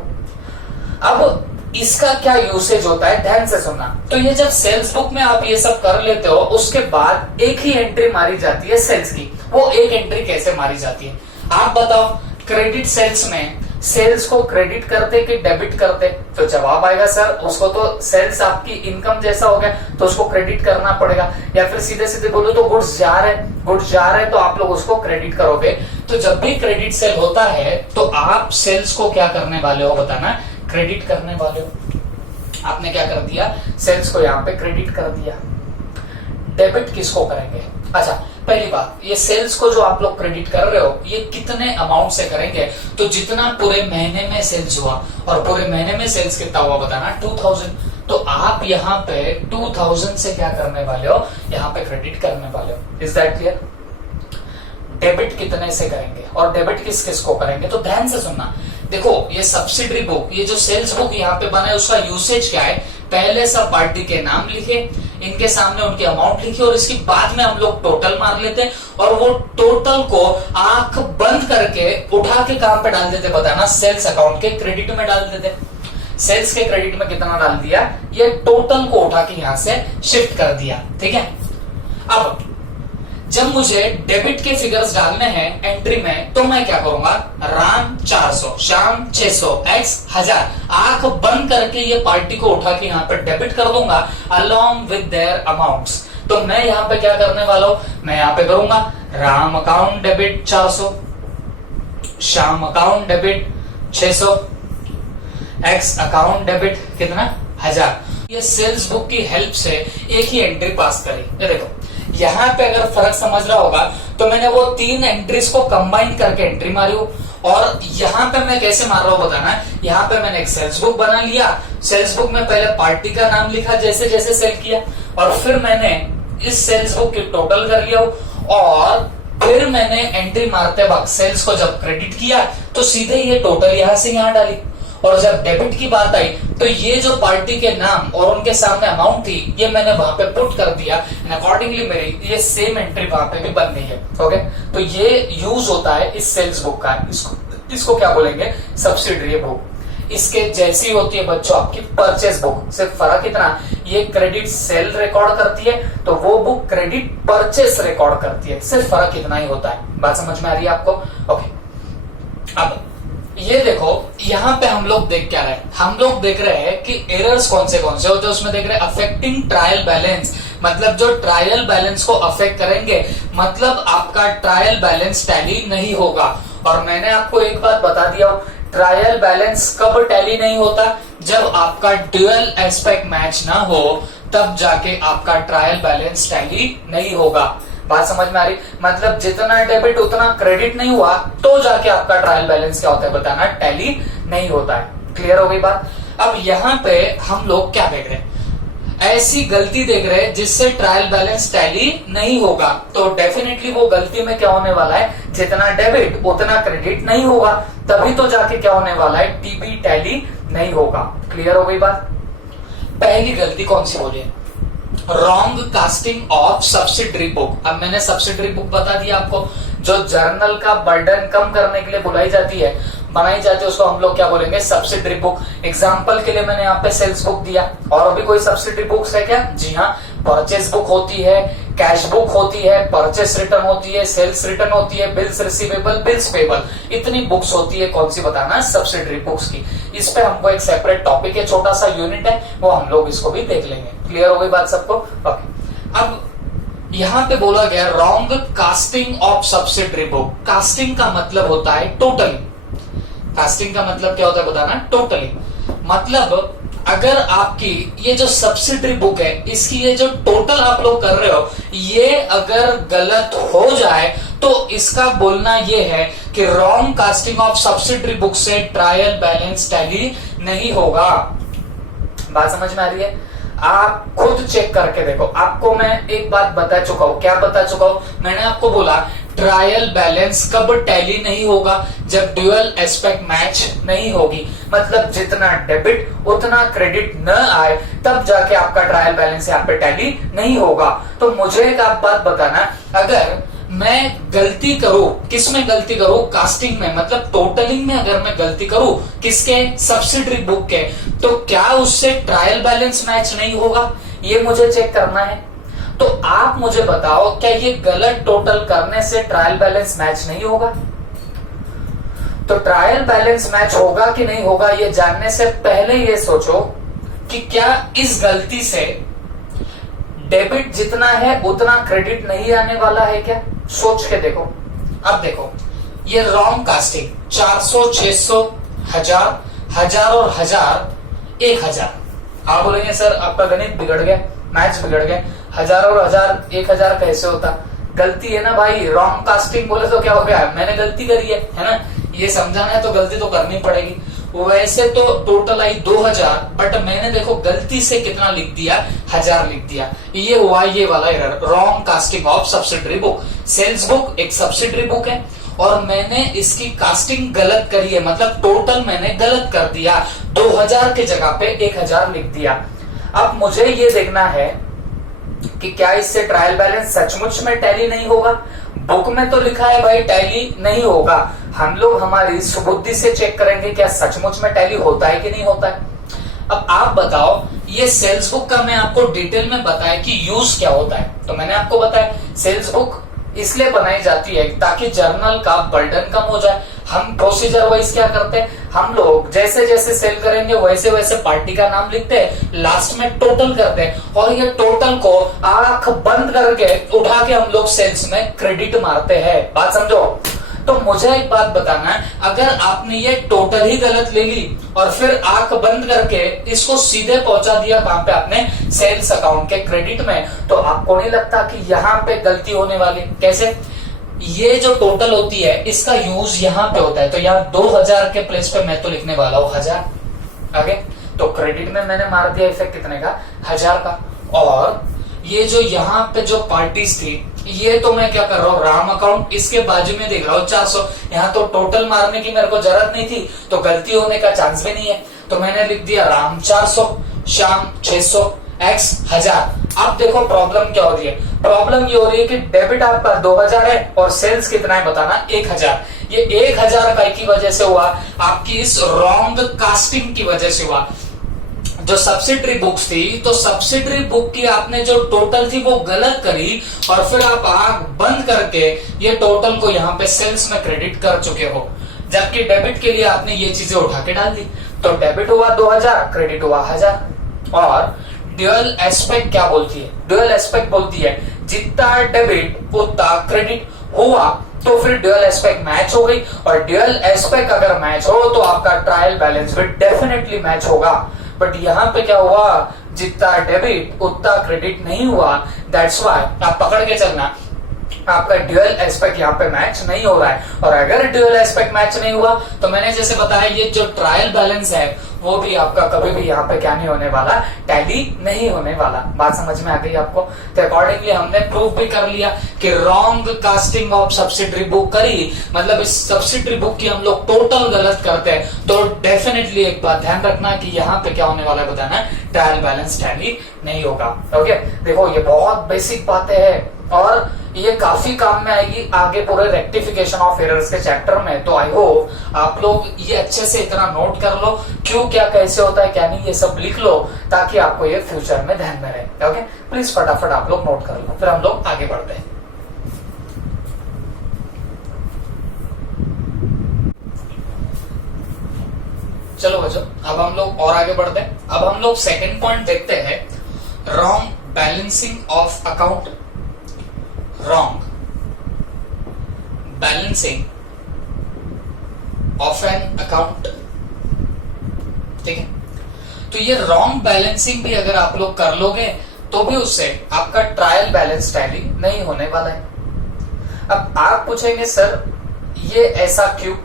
अब इसका क्या यूसेज होता है, ध्यान से सुनना। तो ये जब सेल्स बुक में आप ये सब कर लेते हो, उसके बाद एक ही एंट्री मारी जाती है सेल्स की। वो एक एंट्री कैसे मारी जाती है आप बताओ। क्रेडिट सेल्स में सेल्स को क्रेडिट करते कि डेबिट करते, तो जवाब आएगा सर उसको तो सेल्स आपकी इनकम जैसा हो गया तो उसको क्रेडिट करना पड़ेगा। या फिर सीधे सीधे बोलो तो गुड्स जा रहे तो आप लोग उसको क्रेडिट करोगे। तो जब भी क्रेडिट सेल होता है तो आप सेल्स को क्या करने वाले हो बताना, क्रेडिट करने वाले हो। आपने क्या कर दिया, सेल्स को यहाँ पे क्रेडिट कर दिया। डेबिट किसको करेंगे, अच्छा पहली बात, ये सेल्स को जो आप लोग क्रेडिट कर रहे हो ये कितने अमाउंट से करेंगे, तो जितना पूरे महीने में सेल्स हुआ, और पूरे महीने में सेल्स कितना हुआ बताना, 2000। तो आप यहाँ पे 2000 से क्या करने वाले हो, यहाँ पे क्रेडिट करने वाले हो। Is that clear. डेबिट कितने से करेंगे और डेबिट किस किस को करेंगे, तो ध्यान से सुनना। देखो ये सब्सिडरी बुक, ये जो सेल्स बुक यहाँ पे बना है उसका यूसेज क्या है, पहले सब पार्टी के नाम लिखे, इनके सामने उनकी अमाउंट लिखी, और इसके बाद में हम लोग टोटल मार लेते और वो टोटल को आंख बंद करके उठा के कहां पे डाल देते बताना, सेल्स अकाउंट के क्रेडिट में डाल देते। सेल्स के क्रेडिट में कितना डाल दिया, ये टोटल को उठा के यहां से शिफ्ट कर दिया, ठीक है। अब जब मुझे डेबिट के फिगर्स डालने हैं एंट्री में, तो मैं क्या करूंगा, राम 400, श्याम 600, एक्स 1000, आंख बंद करके ये पार्टी को उठा के यहाँ पे डेबिट कर दूंगा अलोंग विद देयर अमाउंट्स। तो मैं यहाँ पे क्या करने वाला हूं, मैं यहाँ पे करूंगा Ram account debit 400, Shyam account debit 600, x account debit कितना, 1000। ये सेल्स बुक की हेल्प से एक ही एंट्री पास करी। ये देखो यहाँ पे अगर फर्क समझ रहा होगा तो मैंने वो 3 एंट्रीज को कंबाइन करके एंट्री मारी हो, और यहाँ पे मैं कैसे मार रहा हूँ बताना। यहाँ पे मैंने एक सेल्स बुक बना लिया, सेल्स बुक में पहले पार्टी का नाम लिखा जैसे जैसे सेल किया, और फिर मैंने इस सेल्स बुक की टोटल कर लिया, और फिर मैंने एंट्री मारते वक्त सेल्स को जब क्रेडिट किया तो सीधे ये टोटल यहाँ से यहाँ डाली, और जब डेबिट की बात आई तो ये जो पार्टी के नाम और उनके सामने अमाउंट थी ये मैंने वहां पे पुट कर दिया, एंड अकॉर्डिंगली मेरी ये सेम एंट्री वहां पे भी बन गई है, ओके। तो ये यूज होता है इस सेल्स बुक का, इसको क्या बोलेंगे, सब्सिडरी बुक। इसके जैसी होती है बच्चों आपकी परचेस बुक, सिर्फ फर्क इतना, ये क्रेडिट सेल रिकॉर्ड करती है तो वो बुक क्रेडिट परचेस रिकॉर्ड करती है, सिर्फ फर्क इतना ही होता है। बात समझ में आ रही है आपको, ओके। अब ये देखो यहाँ पे हम लोग देख क्या रहे हैं, हम लोग देख रहे हैं कि एरर्स कौन से होते हैं, उसमें देख रहे हैं अफेक्टिंग ट्रायल बैलेंस, मतलब जो ट्रायल बैलेंस को अफेक्ट करेंगे, मतलब आपका ट्रायल बैलेंस टैली नहीं होगा। और मैंने आपको एक बात बता दिया, ट्रायल बैलेंस कब टैली नहीं होता, जब आपका ड्यूअल एस्पेक्ट मैच ना हो, तब जाके आपका ट्रायल बैलेंस टैली नहीं होगा। बात समझ में आ रही, मतलब जितना डेबिट उतना क्रेडिट नहीं हुआ तो जाके आपका ट्रायल बैलेंस क्या होता है बताना, टैली नहीं होता है। क्लियर हो गई बात। अब यहाँ पे हम लोग क्या देख रहे हैं, ऐसी गलती देख रहे हैं जिससे ट्रायल बैलेंस टैली नहीं होगा, तो डेफिनेटली वो गलती में क्या होने वाला है, जितना डेबिट उतना क्रेडिट नहीं होगा, तभी तो जाके क्या होने वाला है, टीबी टैली नहीं होगा। क्लियर हो गई बात। पहली गलती कौन सी बोली, wrong casting of subsidiary book. अब मैंने सब्सिडरी बुक बता दिया आपको, जो जर्नल का बर्डन कम करने के लिए बुलाई जाती है, बनाई जाती है, उसको हम लोग क्या बोलेंगे, सब्सिडरी बुक। एग्जांपल के लिए मैंने यहाँ पे सेल्स बुक दिया, और भी कोई सब्सिडरी बुक्स है क्या, जी हाँ, परचेस बुक होती है, कैश बुक होती है, परचेस रिटर्न होती है, सेल्स रिटर्न होती है, बिल्स रिसीवेबल, बिल्स पेबल, इतनी बुक्स होती है। कौन सी बताना है, सब्सिडरी बुक्स की। इस पे हमको एक सेपरेट टॉपिक है, छोटा सा यूनिट है, वो हम लोग इसको भी देख लेंगे। क्लियर हो गई बात सबको। ओके, अब यहां पे बोला गया wrong casting of subsidiary book. Casting का मतलब होता है टोटली। कास्टिंग का मतलब क्या होता है बताना, टोटली। मतलब अगर आपकी ये जो सब्सिडरी बुक है, इसकी ये जो टोटल आप लोग कर रहे हो, ये अगर गलत हो जाए तो इसका बोलना ये है कि wrong casting of subsidiary book से ट्रायल बैलेंस टैली नहीं होगा। बात समझ में आ रही है। आप खुद चेक करके देखो। आपको मैं एक बात बता चुका हूं। क्या बता चुका हूं, मैंने आपको बोला ट्रायल बैलेंस कब टैली नहीं होगा, जब ड्यूअल एस्पेक्ट मैच नहीं होगी। मतलब जितना डेबिट उतना क्रेडिट न आए, तब जाके आपका ट्रायल बैलेंस यहाँ पे टैली नहीं होगा। तो मुझे एक आप बात बताना, अगर मैं गलती करूं, किसमें गलती करूं, कास्टिंग में, मतलब टोटलिंग में अगर मैं गलती करूं, किसके, सब्सिडरी बुक के, तो क्या उससे ट्रायल बैलेंस मैच नहीं होगा, ये मुझे चेक करना है। तो आप मुझे बताओ, क्या ये गलत टोटल करने से ट्रायल बैलेंस मैच नहीं होगा? तो ट्रायल बैलेंस मैच होगा कि नहीं होगा, ये जानने से पहले ये सोचो कि क्या इस गलती से डेबिट जितना है उतना क्रेडिट नहीं आने वाला है क्या? सोच के देखो। अब देखो, ये रॉन्ग कास्टिंग 400, 600, 1000, 1000 और 1000, 1000। आप बोलेंगे सर आपका गणित बिगड़ गया, मैथ्स बिगड़ गया, 1000 और 1000, 1000 कैसे होता? गलती है ना भाई, रॉन्ग कास्टिंग बोले तो क्या हो गया, मैंने गलती करी है ना, ये समझाना है तो गलती तो करनी पड़ेगी। वैसे तो टोटल आई 2000, बट मैंने देखो गलती से कितना लिख दिया, 1000 लिख दिया। ये हुआ ये वाला error, wrong casting of subsidiary book. Sales book एक सब्सिडरी बुक है और मैंने इसकी कास्टिंग गलत करी है, मतलब टोटल मैंने गलत कर दिया, 2000 के जगह पे 1000 लिख दिया। अब मुझे ये देखना है कि क्या इससे ट्रायल बैलेंस सचमुच में टैली नहीं होगा। बुक में तो लिखा है भाई टैली नहीं होगा, हम लोग हमारी सुबुद्धि से चेक करेंगे क्या सचमुच में टैली होता है कि नहीं होता है। अब आप बताओ, ये सेल्स बुक का मैं आपको डिटेल में बताया कि यूज क्या होता है, तो मैंने आपको बताया सेल्स बुक इसलिए बनाई जाती है ताकि जर्नल का बर्डन कम हो जाए। हम प्रोसीजर वाइज क्या करते हैं, हम लोग जैसे जैसे सेल करेंगे वैसे वैसे पार्टी का नाम लिखते हैं, लास्ट में टोटल करते हैं और ये टोटल को आंख बंद करके उठा के हम लोग सेल्स में क्रेडिट मारते हैं। बात समझो। तो मुझे एक बात बताना है, अगर आपने ये टोटल ही गलत ले ली और फिर आंख बंद करके इसको सीधे पहुंचा दिया वहां पे आपने सेल्स अकाउंट के क्रेडिट में, तो आपको नहीं लगता कि यहाँ पे गलती होने वाली? कैसे? ये जो टोटल होती है इसका यूज यहाँ पे होता है, तो यहाँ 2000 के प्लेस पे मैं तो लिखने वाला हूँ 1000। आगे तो क्रेडिट में मैंने मार दिया इफेक्ट कितने का, 1000 का। और ये जो यहाँ पे जो पार्टीज थी, ये तो मैं क्या कर रहा हूँ, राम अकाउंट इसके बाजू में देख रहा हूँ 400। यहाँ तो टोटल मारने की मेरे को जरूरत नहीं थी, तो गलती होने का चांस भी नहीं है, तो मैंने लिख दिया राम 400, श्याम 600, एक्स 1000। अब देखो प्रॉब्लम क्या हो रही है, प्रॉब्लम ये हो रही है कि डेबिट आपका 2000 है और सेल्स कितना है बताना, 1000। ये 1000 का की वजह से हुआ, आपकी इस रॉन्ग कास्टिंग की वजह से हुआ। जो सब्सिडरी बुक्स थी, तो सब्सिडरी बुक की आपने जो टोटल थी वो गलत करी और फिर आप आंख बंद करके ये टोटल को यहाँ पे सेल्स में क्रेडिट कर चुके हो, जबकि डेबिट के लिए आपने ये चीजें उठा के डाल दी। तो डेबिट हुआ 2000, क्रेडिट हुआ 1000। और ड्यूअल एस्पेक्ट क्या बोलती है, ड्यूअल एस्पेक्ट बोलती है जितना डेबिट उतना क्रेडिट हुआ, तो फिर ड्यूअल एस्पेक्ट मैच हो गई, और ड्यूअल एस्पेक्ट अगर मैच हो तो आपका ट्रायल बैलेंस भी डेफिनेटली मैच होगा। बट यहाँ पे क्या हुआ, जितना डेबिट उतना क्रेडिट नहीं हुआ। दैट्स व्हाई आप पकड़ के चलना, आपका ड्यूअल एस्पेक्ट यहाँ पे मैच नहीं हो रहा है। और अगर ड्यूअल एस्पेक्ट मैच नहीं हुआ तो मैंने जैसे बताया, ये जो ट्रायल बैलेंस है वो भी आपका कभी भी यहाँ पे क्या नहीं होने वाला, टैली नहीं होने वाला। बात समझ में आ गई आपको? तो अकॉर्डिंगली हमने प्रूव भी कर लिया कि wrong casting of subsidiary book करी, मतलब इस सब्सिडरी बुक की हम लोग टोटल गलत करते हैं। तो डेफिनेटली एक बात ध्यान रखना कि यहाँ पे क्या होने वाला है बताना, ट्रायल बैलेंस टैली नहीं होगा। ओके, देखो ये बहुत बेसिक बातें हैं और ये काफी काम में आएगी आगे पूरे रेक्टिफिकेशन ऑफ एरर्स के चैप्टर में। तो आई होप आप लोग ये अच्छे से इतना नोट कर लो, क्यों क्या कैसे होता है क्या नहीं, ये सब लिख लो ताकि आपको ये फ्यूचर में ध्यान में रहे। ओके, प्लीज फटाफट आप लोग नोट कर लो, फिर हम लोग आगे बढ़ते हैं। चलो बच्चों, अब हम लोग और आगे बढ़ते हैं। अब हम लोग सेकंड पॉइंट देखते हैं, wrong balancing of account. Wrong balancing of an account. ठीक है, तो ये रॉन्ग बैलेंसिंग भी अगर आप लोग कर लोगे तो भी उससे आपका ट्रायल बैलेंस टैली नहीं होने वाला है। अब आप पूछेंगे सर ये ऐसा क्यों?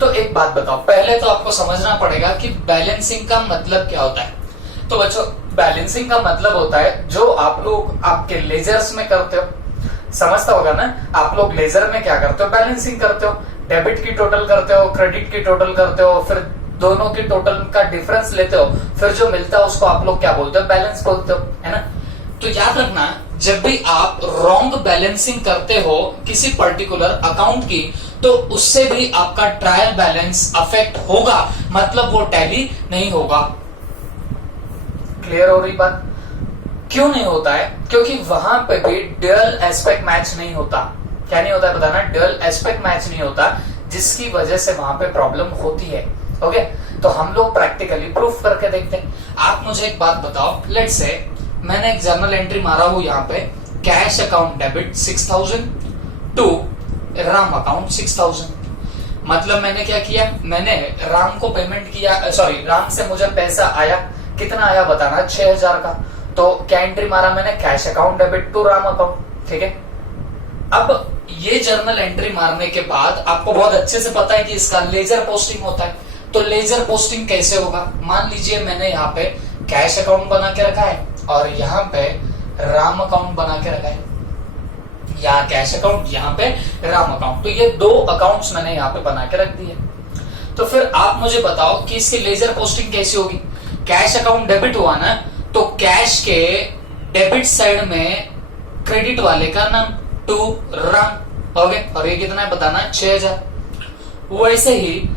तो एक बात बताओ, पहले तो आपको समझना पड़ेगा कि बैलेंसिंग का मतलब क्या होता है। तो बच्चों, बैलेंसिंग का मतलब होता है जो आप लोग आपके लेजर्स में करते हो, समझता होगा ना, आप लोग लेजर में क्या करते हो, बैलेंसिंग करते हो, डेबिट की टोटल करते हो, क्रेडिट की टोटल करते हो, फिर दोनों की टोटल का डिफरेंस लेते हो, फिर जो मिलता है उसको आप लोग क्या बोलते हो, बैलेंस बोलते हो, है ना। तो याद रखना, जब भी आप रॉन्ग बैलेंसिंग करते हो किसी पर्टिकुलर अकाउंट की, तो उससे भी आपका ट्रायल बैलेंस अफेक्ट होगा, मतलब वो टैली नहीं होगा। क्लियर हो रही बात? क्यों नहीं होता है? क्योंकि वहां पे भी ड्यूअल एस्पेक्ट मैच नहीं होता। क्या नहीं होता है बताना, ड्यूअल एस्पेक्ट मैच नहीं होता, जिसकी वजह से वहां पे प्रॉब्लम होती है। ओके, तो हम लोग प्रैक्टिकली प्रूफ करके देखते हैं। आप मुझे एक बात बताओ, लेट्स से मैंने एक जर्नल एंट्री मारा हूं यहाँ पे, cash account debit 6000 to Ram account 6000। मतलब मैंने क्या किया, मैंने राम को पेमेंट किया, सॉरी राम से मुझे पैसा आया, कितना आया बताना, 6000 का। तो क्या एंट्री मारा मैंने, cash account debit to Ram account. ठीक है, अब ये जर्नल एंट्री मारने के बाद आपको बहुत अच्छे से पता है कि इसका लेजर पोस्टिंग होता है। तो लेजर पोस्टिंग कैसे होगा, मान लीजिए मैंने यहाँ पे कैश अकाउंट बना के रखा है और यहाँ पे राम अकाउंट बना के रखा है, यहाँ कैश अकाउंट, यहाँ पे राम अकाउंट। तो ये दो अकाउंट्स मैंने यहाँ पे बना के रख दिए। तो फिर आप मुझे बताओ कि इसकी लेजर पोस्टिंग कैसी होगी। कैश अकाउंट डेबिट हुआ ना, तो कैश के डेबिट साइड में क्रेडिट वाले का नाम टू राम हो गए, और ये कितना है बताना, 6000। वैसे ही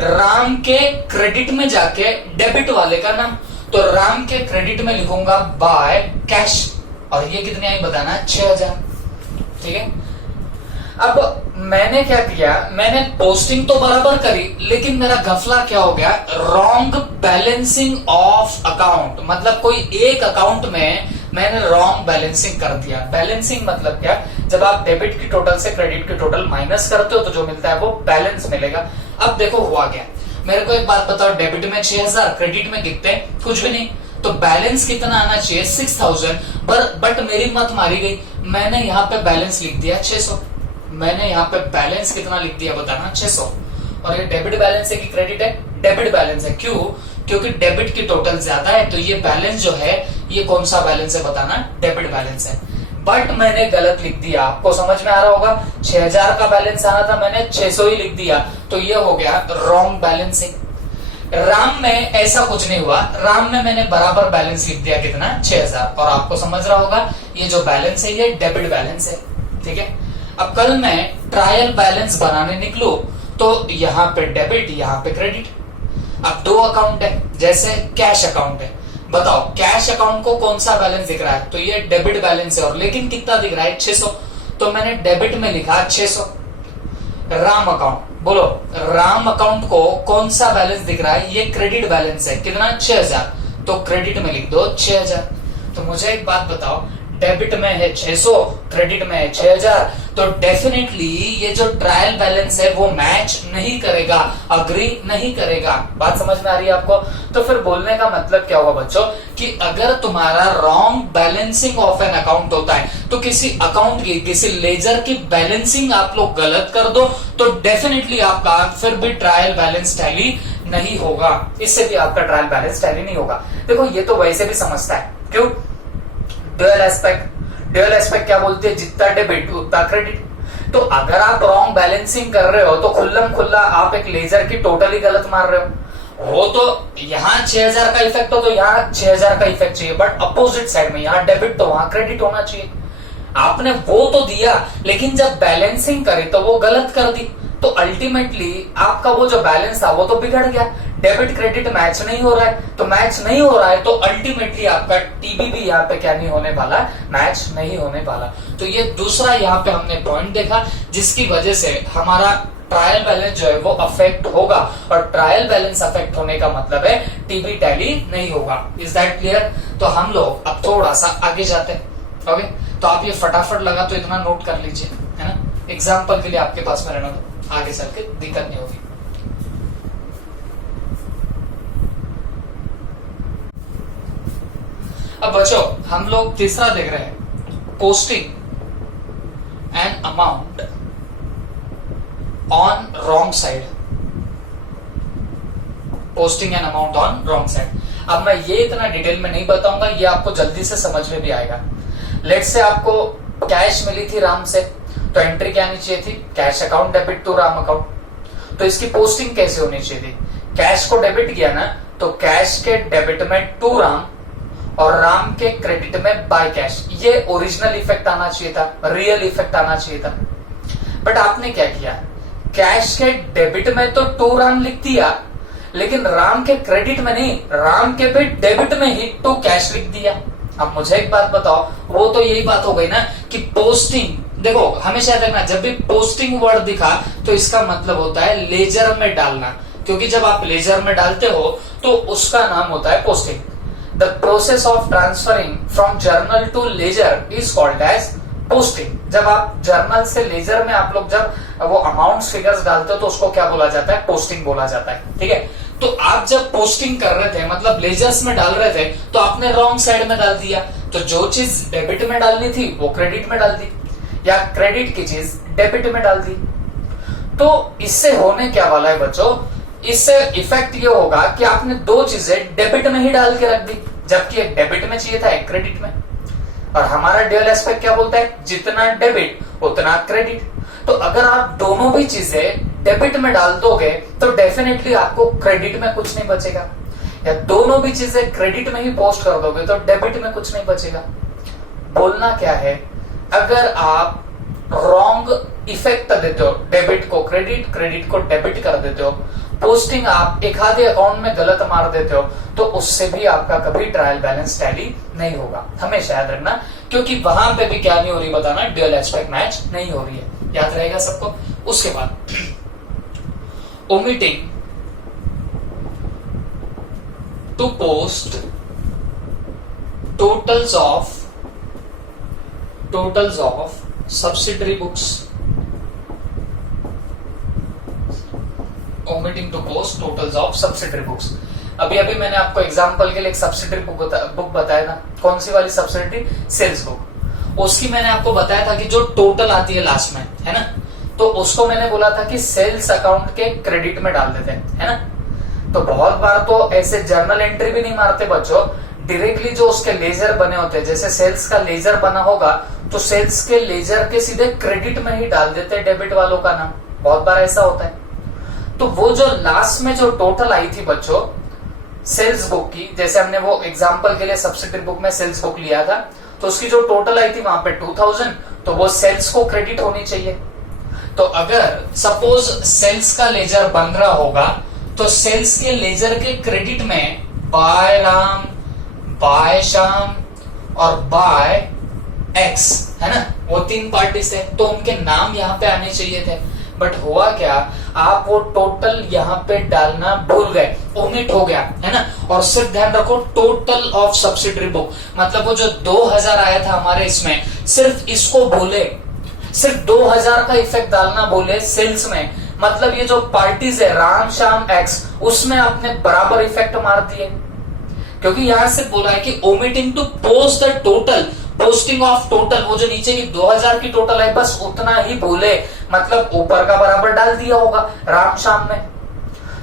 राम के क्रेडिट में जाके डेबिट वाले का नाम, तो राम के क्रेडिट में लिखूंगा बाय कैश, और ये कितने आई बताना, 6000। ठीक है, अब मैंने क्या किया, मैंने पोस्टिंग तो बराबर करी, लेकिन मेरा घफला क्या हो गया, रॉन्ग बैलेंसिंग ऑफ अकाउंट। मतलब कोई एक अकाउंट में मैंने रॉन्ग बैलेंसिंग कर दिया। बैलेंसिंग मतलब क्या, जब आप डेबिट की टोटल से क्रेडिट की टोटल माइनस करते हो तो जो मिलता है वो बैलेंस मिलेगा। अब देखो हुआ क्या, मेरे को एक बात बताओ, डेबिट में 6000, क्रेडिट में कितने, कुछ भी नहीं, तो बैलेंस कितना आना चाहिए, 6000। बट मेरी मत मारी गई, मैंने यहाँ पे बैलेंस लिख दिया 600। मैंने यहाँ पे बैलेंस कितना लिख दिया बताना, 600। और ये डेबिट बैलेंस है कि क्रेडिट है, डेबिट बैलेंस है। क्यों? क्योंकि डेबिट की टोटल ज्यादा है, तो ये बैलेंस जो है ये कौन सा बैलेंस है बताना, डेबिट बैलेंस है। बट मैंने गलत लिख दिया, आपको समझ में आ रहा होगा, 6000 का बैलेंस आना था, मैंने 600 ही लिख दिया, तो ये हो गया रॉन्ग बैलेंसिंग। राम में ऐसा कुछ नहीं हुआ, राम में मैंने बराबर बैलेंस लिख दिया, कितना, 6000। और आपको समझ रहा होगा ये जो बैलेंस है ये डेबिट बैलेंस है। ठीक है, अब कल मैं ट्रायल बैलेंस बनाने निकलूं तो यहाँ पे डेबिट, यहाँ पे क्रेडिट। अब दो अकाउंट है, जैसे कैश अकाउंट है, बताओ कैश अकाउंट को कौन सा बैलेंस दिख रहा है, तो ये डेबिट बैलेंस है, और लेकिन कितना दिख रहा है, 600। तो मैंने डेबिट में लिखा 600। राम अकाउंट, बोलो राम अकाउंट को कौन सा बैलेंस दिख रहा है, ये क्रेडिट बैलेंस है, कितना, 6000, तो क्रेडिट में लिख दो 6000। तो मुझे एक बात बताओ, डेबिट में है 600, क्रेडिट में है 6000, तो डेफिनेटली ये जो ट्रायल बैलेंस है वो मैच नहीं करेगा, अग्री नहीं करेगा। बात समझ में आ रही है आपको? तो फिर बोलने का मतलब क्या हुआ बच्चों कि अगर तुम्हारा wrong balancing of an account होता है तो किसी अकाउंट की, किसी लेजर की बैलेंसिंग आप लोग गलत कर दो तो डेफिनेटली आपका फिर भी ट्रायल बैलेंस टैली नहीं होगा, इससे भी आपका ट्रायल बैलेंस टैली नहीं होगा। देखो ये तो वैसे भी समझता है, क्यों? ड्यूअल एस्पेक्ट, ड्यूअल एस्पेक्ट क्या बोलते हैं? जितना डेबिट उतना क्रेडिट। तो अगर आप रॉन्ग बैलेंसिंग कर रहे हो तो खुल्लम खुल्ला आप एक लेजर की टोटली गलत मार रहे हो। वो तो यहाँ 6000 का इफेक्ट हो तो यहाँ 6000 का इफेक्ट चाहिए, बट अपोजिट साइड में यहाँ डेबिट तो वहां क्रेडिट होना चाहिए। आपने वो तो दिया लेकिन जब बैलेंसिंग करे तो वो गलत कर दी, तो अल्टीमेटली आपका वो जो बैलेंस था वो तो बिगड़ गया। डेबिट क्रेडिट मैच नहीं हो रहा है, तो मैच नहीं हो रहा है तो अल्टीमेटली आपका टीबी भी यहाँ पे क्या नहीं होने वाला, मैच नहीं होने वाला। तो ये दूसरा यहाँ पे हमने पॉइंट देखा जिसकी वजह से हमारा ट्रायल बैलेंस जो है वो अफेक्ट होगा, और ट्रायल बैलेंस अफेक्ट होने का मतलब है टीबी टैली नहीं होगा। Is that clear? तो हम लोग अब थोड़ा सा आगे जाते हैं। ओके, तो आप ये फटाफट लगा तो इतना नोट कर लीजिए, है ना, एग्जाम्पल के लिए आपके पास में रहना, तो आगे चल के दिक्कत नहीं होगी। अब बच्चों हम लोग तीसरा देख रहे हैं, posting an amount on wrong side. Posting an amount on wrong side. अब मैं ये इतना डिटेल में नहीं बताऊंगा, ये आपको जल्दी से समझ में भी आएगा। लेट्स से आपको कैश मिली थी राम से, तो एंट्री क्या आनी चाहिए थी? Cash account debit to Ram account. तो इसकी पोस्टिंग कैसे होनी चाहिए थी? कैश को डेबिट किया ना, तो कैश के डेबिट में टू राम और राम के क्रेडिट में बाय कैश। ये ओरिजिनल इफेक्ट आना चाहिए था, रियल इफेक्ट आना चाहिए था। बट आपने क्या किया? कैश के डेबिट में तो टू राम लिख दिया, लेकिन राम के क्रेडिट में नहीं, राम के भी डेबिट में ही टू कैश लिख दिया। अब मुझे एक बात बताओ, वो तो यही बात हो गई ना कि पोस्टिंग, देखो हमेशा याद रखना, जब भी पोस्टिंग वर्ड दिखा तो इसका मतलब होता है लेजर में डालना, क्योंकि जब आप लेजर में डालते हो तो उसका नाम होता है posting. The process of transferring from journal to ledger is called as posting. जब आप जर्नल से लेजर में आप लोग जब वो अमाउंट्स फिगर्स डालते हो तो उसको क्या बोला जाता है? पोस्टिंग बोला जाता है। ठीक है, तो आप जब पोस्टिंग कर रहे थे, मतलब लेजर्स में डाल रहे थे, तो आपने रॉन्ग साइड में डाल दिया। तो जो चीज डेबिट में डालनी थी वो क्रेडिट में डाल दी, या क्रेडिट की चीज डेबिट में डाल दी। तो इससे होने क्या वाला है बच्चों? इससे इफेक्ट ये होगा कि आपने दो चीजें डेबिट में ही डाल के रख दी, जबकि एक डेबिट में चाहिए था, एक क्रेडिट में। और हमारा ड्यूअल एस्पेक्ट क्या बोलता है? जितना डेबिट उतना क्रेडिट। तो अगर आप दोनों भी चीजें डेबिट में डाल दोगे तो डेफिनेटली आपको क्रेडिट में कुछ नहीं बचेगा, या दोनों भी चीजें क्रेडिट में ही पोस्ट कर दोगे तो डेबिट में कुछ नहीं बचेगा। बोलना क्या है? अगर आप रॉन्ग इफेक्ट देते हो, डेबिट को क्रेडिट, क्रेडिट को डेबिट कर देते हो, पोस्टिंग आप एक आधे अकाउंट में गलत मार देते हो, तो उससे भी आपका कभी ट्रायल बैलेंस टैली नहीं होगा। हमेशा याद रखना, क्योंकि वहां पे भी क्या नहीं हो रही बताना, ड्यूअल एस्पेक्ट मैच नहीं हो रही है। याद रहेगा सबको? उसके बाद omitting to post totals of subsidiary books. Omitting to post totals of subsidiary books. अभी मैंने आपको एग्जांपल के लिए एक सब्सिडरी बुक बताया था। कौन सी वाली सब्सिडरी? Sales book. उसकी मैंने आपको बताया था कि जो टोटल आती है लास्ट में, है ना, तो उसको मैंने बोला था कि सेल्स अकाउंट के क्रेडिट में डाल देते हैं, है ना। तो बहुत बार तो ऐसे जर्नल एंट्री भी नहीं मारते बच्चों, डायरेक्टली जो उसके लेजर बने होते हैं, जैसे सेल्स का लेजर बना होगा तो सेल्स के लेजर के सीधे क्रेडिट में ही डाल देते हैं डेबिट वालों का नाम। बहुत बार ऐसा होता है। तो वो जो लास्ट में जो टोटल आई थी बच्चों सेल्स बुक की, जैसे हमने वो एग्जांपल के लिए सब्सिडरी बुक में सेल्स बुक लिया था, तो उसकी जो टोटल आई थी वहां पे 2000, तो वो सेल्स को क्रेडिट होनी चाहिए। तो अगर सपोज सेल्स का लेजर बन रहा होगा तो सेल्स के लेजर के क्रेडिट में बाय राम, बाय श्याम और बाय एक्स, है ना, वो तीन पार्टीज थे, तो उनके नाम यहाँ पे आने चाहिए थे। बट हुआ क्या, आप वो टोटल यहाँ पे डालना भूल गए, ओमिट हो गया, है ना। और सिर्फ ध्यान रखो टोटल ऑफ सब्सिडरी बुक, मतलब वो जो 2000 आया था हमारे इसमें, सिर्फ इसको बोले, सिर्फ 2000 का इफेक्ट डालना बोले सेल्स में, मतलब ये जो पार्टीज है राम श्याम एक्स, उसमें आपने बराबर इफेक्ट मार दिए, क्योंकि यहां से बोला है कि omitting to post the total, posting of total, वो जो नीचे की 2000 की टोटल है बस उतना ही बोले, मतलब ऊपर का बराबर डाल दिया होगा राम श्याम में।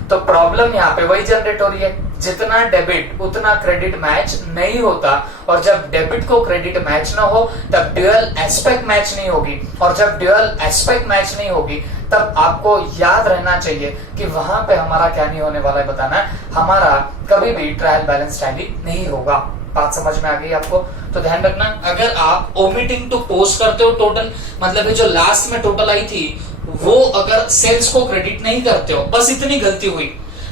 तो प्रॉब्लम यहाँ पे वही जनरेट हो रही है, जितना डेबिट उतना क्रेडिट मैच नहीं होता, और जब डेबिट को क्रेडिट मैच ना हो तब ड्यूअल एस्पेक्ट मैच नहीं होगी, और जब ड्यूअल एस्पेक्ट मैच नहीं होगी तब आपको याद रहना चाहिए कि वहां पे हमारा क्या नहीं होने वाला है, बताना है, हमारा कभी भी ट्रायल बैलेंस टैली नहीं होगा। बात समझ में आ गई आपको? तो ध्यान रखना, अगर आप ओमिटिंग टू पोस्ट करते हो टोटल, मतलब जो लास्ट में टोटल आई थी वो अगर सेल्स को क्रेडिट नहीं करते हो, बस इतनी गलती हुई,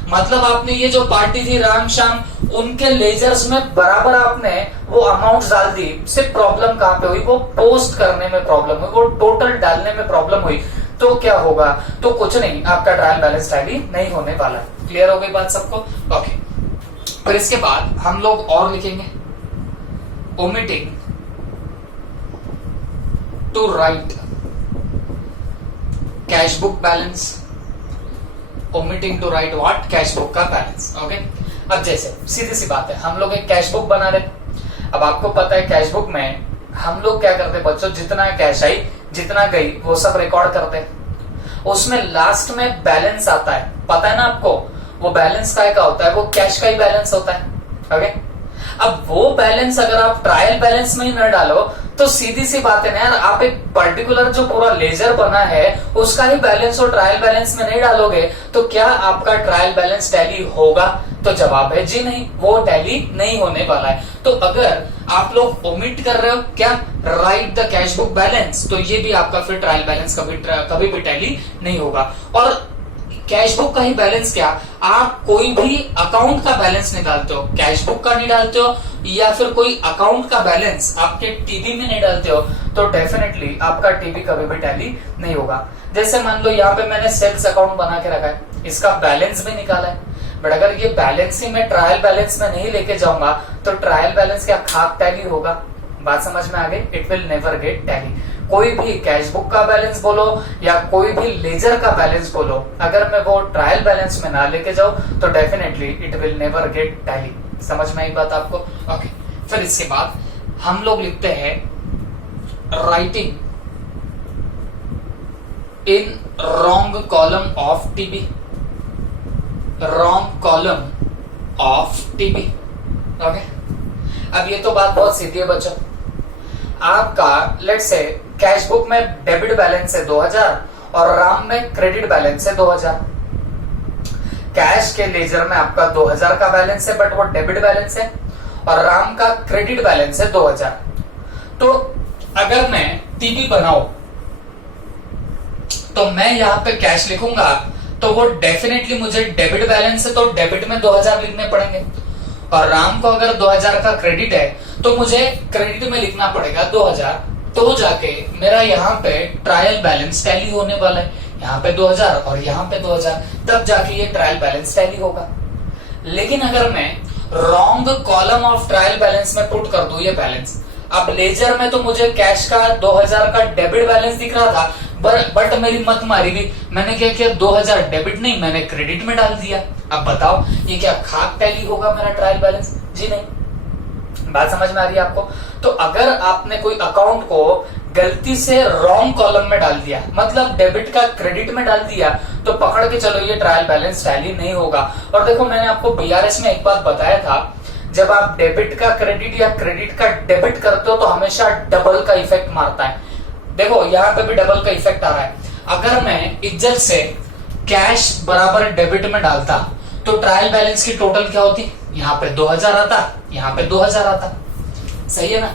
मतलब आपने ये जो पार्टी थी राम श्याम, उनके लेजर्स में बराबर आपने वो अमाउंट डाल दी, सिर्फ प्रॉब्लम कहां पे हुई, वो पोस्ट करने में प्रॉब्लम हुई, वो टोटल डालने में प्रॉब्लम हुई, तो क्या होगा, तो कुछ नहीं, आपका ट्रायल बैलेंस टैली नहीं होने वाला। क्लियर हो गई बात सबको? ओके, फिर इसके बाद हम लोग और लिखेंगे omitting to write cash book balance, omitting to write what, cash book का बैलेंस। ओके, अब जैसे सीधी सी बात है, हम लोग एक कैश बुक बना रहे, अब आपको पता है कैश बुक में हम लोग क्या करते हैं बच्चों, जितना कैश आई जितना गई वो सब रिकॉर्ड करते हैं, उसमें लास्ट में बैलेंस आता है, पता है ना आपको, वो बैलेंस काय का होता है, वो कैश का ही बैलेंस होता है। ओके, अब वो बैलेंस अगर आप ट्रायल बैलेंस में ही न डालो तो सीधी सी बात है ना यार, आप एक पर्टिकुलर जो पूरा लेजर बना है उसका ही बैलेंस और ट्रायल बैलेंस में नहीं डालोगे तो क्या आपका ट्रायल बैलेंस टैली होगा? तो जवाब है जी नहीं, वो टैली नहीं होने वाला है। तो अगर आप लोग ओमिट कर रहे हो क्या, right the cash book balance, तो ये भी आपका फिर ट्रायल बैलेंस कभी भी टैली नहीं होगा। और कैश बुक का ही बैलेंस क्या, आप कोई भी अकाउंट का बैलेंस निकालते हो, कैश बुक का नहीं डालते हो, या फिर कोई अकाउंट का बैलेंस आपके टीबी में नहीं डालते हो, तो डेफिनेटली आपका टीबी कभी भी टैली नहीं होगा। जैसे मान लो यहाँ पे मैंने सेल्स अकाउंट बना के रखा है, इसका बैलेंस भी निकाला है, बट अगर ये बैलेंस ही मैं ट्रायल बैलेंस में नहीं लेके जाऊंगा तो ट्रायल बैलेंस क्या खाक टैली होगा? बात समझ में आ गई? It will never get tally. कोई भी कैश बुक का बैलेंस बोलो या कोई भी लेजर का बैलेंस बोलो, अगर मैं वो ट्रायल बैलेंस में ना लेके जाऊं तो definitely it will never get tally. समझ में आई बात आपको? ओके, फिर इसके बाद हम लोग लिखते हैं writing in wrong column of TB, wrong column of TB. Okay, अब ये तो बात बहुत सीधी है बच्चों, आपका लेट्स से कैश बुक में डेबिट बैलेंस है 2000 और राम में क्रेडिट बैलेंस है 2000। कैश के लेजर में आपका 2000 का बैलेंस है बट वो डेबिट बैलेंस है, और राम का क्रेडिट बैलेंस है 2000। तो अगर मैं टीबी बनाऊं तो मैं यहां पे कैश लिखूंगा तो वो डेफिनेटली मुझे डेबिट बैलेंस है तो डेबिट में 2000 लिखने पड़ेंगे, और राम को अगर 2000 का क्रेडिट है तो मुझे क्रेडिट में लिखना पड़ेगा 2000, तो जाके मेरा यहाँ पे ट्रायल बैलेंस टैली होने वाला है, यहाँ पे 2000 और यहाँ पे 2000, तब जाके ये ट्रायल बैलेंस टैली होगा। लेकिन अगर मैं wrong column of trial balance में पुट कर दूं ये बैलेंस, अब लेजर में तो मुझे कैश का 2000 का डेबिट बैलेंस दिख रहा था, बट मेरी मत मारी गई, मैंने क्या किया 2000 डेबिट नहीं मैंने क्रेडिट में डाल दिया। अब बताओ ये क्या खाक टैली होगा मेरा ट्रायल बैलेंस? जी नहीं। बात समझ में आ रही है आपको? तो अगर आपने कोई अकाउंट को गलती से रॉन्ग कॉलम में डाल दिया, मतलब डेबिट का क्रेडिट में डाल दिया, तो पकड़ के चलो ये ट्रायल बैलेंस टैली नहीं होगा। और देखो मैंने आपको बीआरएस में एक बात बताया था, जब आप डेबिट का क्रेडिट या क्रेडिट का डेबिट करते हो तो हमेशा डबल का इफेक्ट मारता है। देखो यहाँ पे भी डबल का इफेक्ट आ रहा है। अगर मैं इज्जत से कैश बराबर डेबिट में डालता तो ट्रायल बैलेंस की टोटल क्या होती, यहाँ पे 2000 आता, यहाँ पे 2000 आता, सही है ना?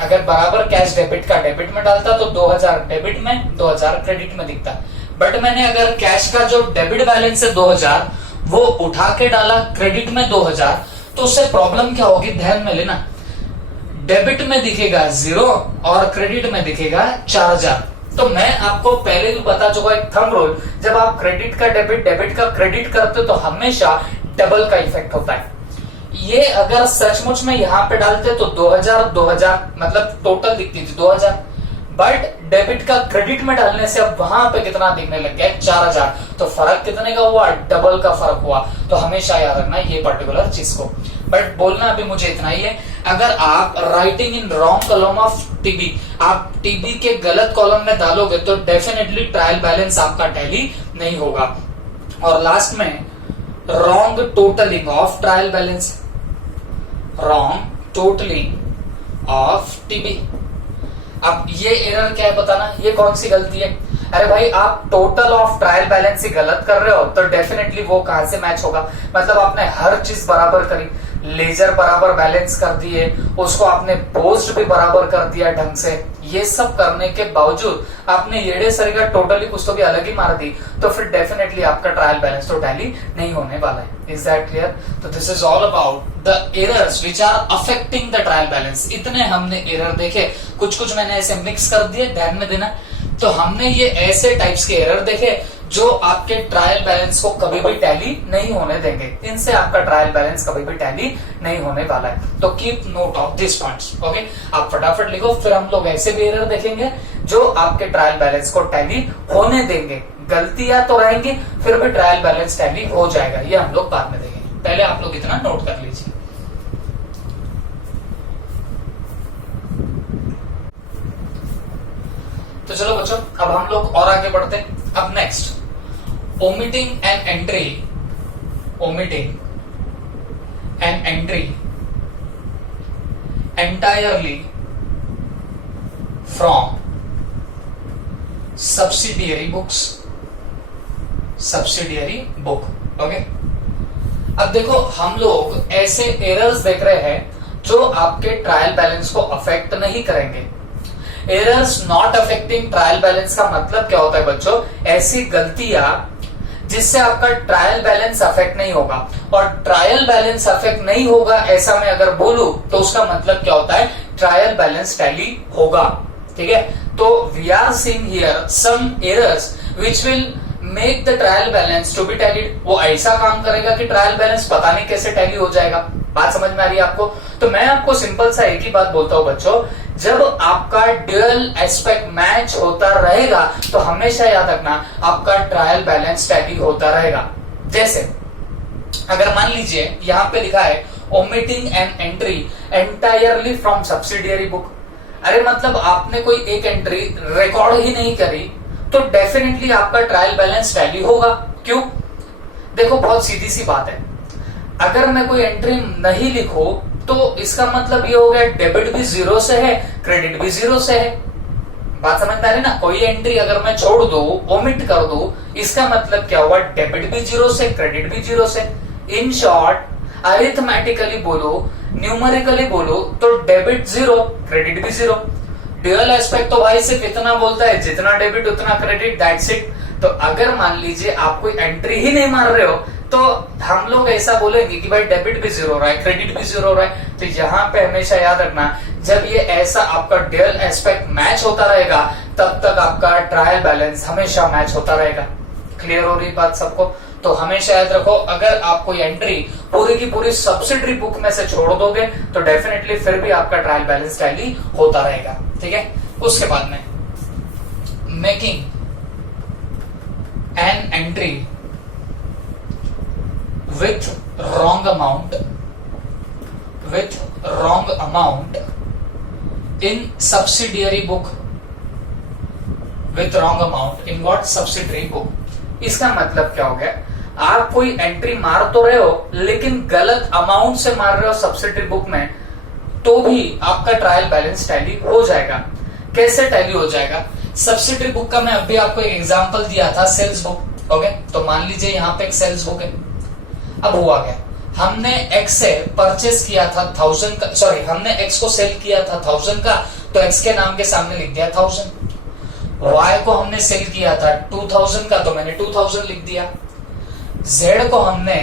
अगर बराबर कैश डेबिट का डेबिट में डालता तो 2000 डेबिट में 2000 क्रेडिट में दिखता, बट मैंने अगर कैश का जो डेबिट बैलेंस है 2000 वो उठा के डाला क्रेडिट में 2000, तो उससे प्रॉब्लम क्या होगी ध्यान में लेना, डेबिट में दिखेगा 0 और क्रेडिट में दिखेगा 4000। तो मैं आपको पहले भी बता चुका एक थंब रूल, जब आप क्रेडिट का डेबिट डेबिट का क्रेडिट करते हो तो हमेशा डबल का इफेक्ट होता है। ये अगर सचमुच में यहाँ पे डालते तो 2000 2000 मतलब टोटल दिखती थी 2000, बट डेबिट का क्रेडिट में डालने से अब वहां पे कितना दिखने लग गया, 4000। तो फर्क कितने का हुआ, डबल का फर्क हुआ। तो हमेशा याद रखना ये पर्टिकुलर चीज को। बट बोलना अभी मुझे इतना ही है, अगर आप writing in wrong column of TB, आप टीबी के गलत कॉलम में डालोगे तो डेफिनेटली ट्रायल बैलेंस आपका टैली नहीं होगा। और लास्ट में wrong totalling of trial balance, wrong totalling of TB. अब ये एरर क्या है बताना, ये कौन सी गलती है? अरे भाई आप टोटल ऑफ ट्रायल बैलेंस ही गलत कर रहे हो तो डेफिनेटली वो कहां से मैच होगा? मतलब आपने हर चीज बराबर करी, लेजर बराबर बैलेंस कर दिए, उसको आपने पोस्ट भी बराबर कर दिया ढंग से, ये सब करने के बावजूद आपने येड़े सरी का टोटली कुछ तो भी अलग ही मार दी, तो फिर डेफिनेटली आपका ट्रायल बैलेंस तो टैली नहीं होने वाला है। Is that clear? तो this is all about the errors which are affecting the trial balance. इतने हमने एरर देखे, कुछ मैंने ऐसे मिक्स कर दिए, ध्यान में देना। तो हमने ये ऐसे टाइप्स के एरर देखे जो आपके ट्रायल बैलेंस को कभी भी टैली नहीं होने देंगे, इनसे आपका ट्रायल बैलेंस कभी भी टैली नहीं होने वाला है। तो keep note of this points, okay? आप फटाफट लिखो, फिर हम लोग ऐसे भी एरर देखेंगे जो आपके ट्रायल बैलेंस को टैली होने देंगे। गलतियां तो रहेंगी, फिर भी ट्रायल बैलेंस टैली हो जाएगा, ये हम लोग बाद में देखेंगे। पहले आप लोग इतना नोट कर लीजिए। तो चलो बच्चों, अब हम लोग और आगे बढ़ते हैं। अब next, omitting an entry entirely from subsidiary book, okay? अब देखो, हम लोग ऐसे एरर्स देख रहे हैं जो आपके ट्रायल बैलेंस को अफेक्ट नहीं करेंगे। Errors not affecting trial balance का मतलब क्या होता है बच्चों? ऐसी गलतियां जिससे आपका ट्रायल बैलेंस अफेक्ट नहीं होगा। और ट्रायल बैलेंस अफेक्ट नहीं होगा ऐसा मैं अगर बोलूं तो उसका मतलब क्या होता है? ट्रायल बैलेंस टैली होगा, ठीक है? तो we are seeing here some errors which will make the trial balance to be tallied. वो ऐसा काम करेगा कि ट्रायल बैलेंस पता नहीं कैसे टैली हो जाएगा। बात समझ में आ रही है आपको? तो मैं आपको सिंपल सा एक ही बात बोलता हूं बच्चों, जब आपका ड्यूअल एस्पेक्ट मैच होता रहेगा तो हमेशा याद रखना आपका ट्रायल बैलेंस टैली होता रहेगा। जैसे अगर मान लीजिए यहां पे लिखा है omitting an entry entirely from subsidiary book. अरे मतलब आपने कोई एक एंट्री रिकॉर्ड ही नहीं करी तो डेफिनेटली आपका ट्रायल बैलेंस टैली होगा। क्यों? देखो बहुत सीधी सी बात है, अगर मैं कोई एंट्री नहीं लिखूं तो इसका मतलब ये हो गया डेबिट भी 0 से है, क्रेडिट भी 0 से है। बात समझ में आ रही ना? कोई एंट्री अगर मैं छोड़ दूं, ओमिट कर दूं, इसका मतलब क्या हुआ? डेबिट भी 0 से, क्रेडिट भी 0 से। इन शॉर्ट अरिथमेटिकली बोलो, न्यूमेरिकली बोलो तो डेबिट 0, क्रेडिट भी 0। ड्यूअल एस्पेक्ट तो भाई सिर्फ इतना बोलता है जितना डेबिट उतना क्रेडिट, दैट्स इट। तो अगर मान लीजिए आप कोई एंट्री ही नहीं मार रहे हो तो हम लोग ऐसा बोलेंगे कि भाई डेबिट भी 0 हो रहा है, क्रेडिट भी 0 हो रहा है। तो यहाँ पे हमेशा याद रखना, जब ये ऐसा आपका ड्यूअल एस्पेक्ट मैच होता रहेगा तब तक आपका ट्रायल बैलेंस हमेशा मैच होता रहेगा। क्लियर हो रही बात सबको? तो हमेशा याद रखो, अगर आप कोई एंट्री पूरी की पूरी सब्सिडरी बुक में से छोड़ दोगे तो डेफिनेटली फिर भी आपका ट्रायल बैलेंस टैली होता रहेगा, ठीक है? उसके बाद में making an entry with wrong amount in subsidiary book, with wrong amount in what? subsidiary book। इसका मतलब क्या हो गया? आप कोई एंट्री मार तो रहे हो लेकिन गलत अमाउंट से मार रहे हो सब्सिडियरी बुक में, तो भी आपका ट्रायल बैलेंस टैली हो जाएगा। कैसे टैली हो जाएगा? सब्सिडियरी बुक का मैं अभी आपको एक एग्जांपल दिया था, सेल्स बुक, ओके? तो मान लीजिए यहाँ पे एक सेल्स बुक है। अब हुआ क्या, हमने एक्स से परचेस किया था 1000 का, सॉरी हमने एक्स को सेल किया था 1000 का, तो एक्स के नाम के सामने लिख दिया 1000। वाई को हमने सेल किया था 2000 का, तो मैंने 2000 लिख दिया। जेड को हमने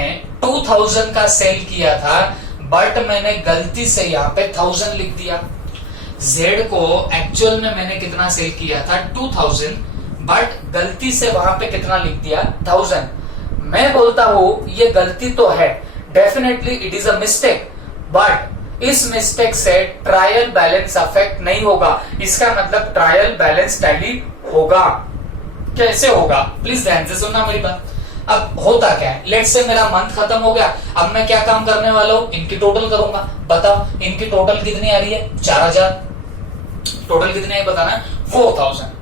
2000 का सेल किया था बट मैंने गलती से यहाँ पे 1000 लिख दिया। जेड को एक्चुअल में मैंने कितना सेल किया था? 2000, बट गलती से वहां पे कितना लिख दिया? 1000। मैं बोलता हूं ये गलती तो है, definitely it is a mistake, but इस मिस्टेक से ट्रायल बैलेंस अफेक्ट नहीं होगा, इसका मतलब ट्रायल बैलेंस टैली होगा। कैसे होगा, प्लीज ध्यान से सुनना मेरी बात। अब होता क्या है, लेट्स से मेरा मंथ खत्म हो गया, अब मैं क्या काम करने वाला हूं, इनकी टोटल करूंगा। बताओ इनकी टोटल कितनी आ रही है, 4000। टोटल कितनी है बताना है, 4000।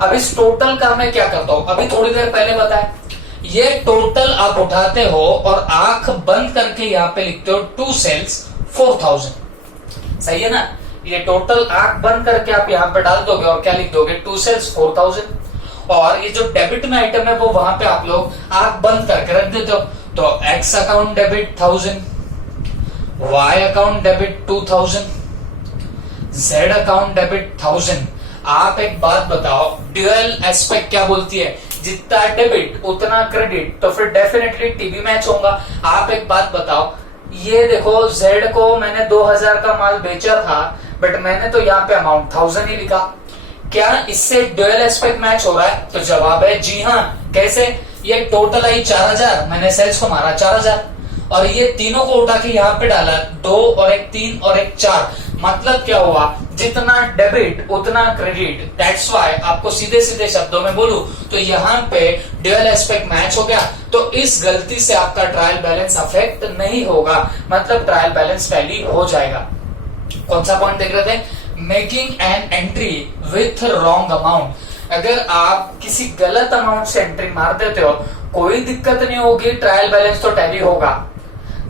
अब इस टोटल का मैं क्या करता हूं, अभी थोड़ी देर पहले बताया, ये टोटल आप उठाते हो और आंख बंद करके यहां पे लिखते हो 2 सेल्स 4000। सही है ना, ये टोटल आंख बंद करके आप यहां पे डाल दोगे और क्या लिख दोगे, 2 सेल्स 4000। और ये जो डेबिट में आइटम है वो वहां पे आप लोग आंख बंद करके रख देते हो। तो X account debit 1000, Y account debit 2000, Z account debit 1000। आप एक बात बताओ, ड्यूअल एस्पेक्ट क्या बोलती है, जितना डेबिट उतना क्रेडिट, तो फिर डेफिनेटली टीबी मैच होगा। आप एक बात बताओ, ये देखो जेड को मैंने 2000 का माल बेचा था, बट मैंने तो यहाँ पे अमाउंट 1000 ही लिखा, क्या इससे ड्यूअल एस्पेक्ट मैच हो रहा है? तो जवाब है जी हाँ। कैसे, ये टोटल आई 4000, मैंने सेल्स को मारा 4000 और ये तीनों को उठा के यहाँ पे डाला, 2 और एक 3 और एक 4। मतलब क्या हुआ, जितना डेबिट उतना क्रेडिट। दैट्स व्हाई आपको सीधे सीधे शब्दों में बोलूं तो यहाँ पे ड्यूअल एस्पेक्ट मैच हो गया, तो इस गलती से आपका ट्रायल बैलेंस अफेक्ट नहीं होगा, मतलब ट्रायल बैलेंस टैली हो जाएगा। कौन सा पॉइंट देख रहे थे, making an entry with wrong amount. अगर आप किसी गलत अमाउंट से एंट्री मार देते हो कोई दिक्कत नहीं होगी, ट्रायल बैलेंस तो टैली होगा।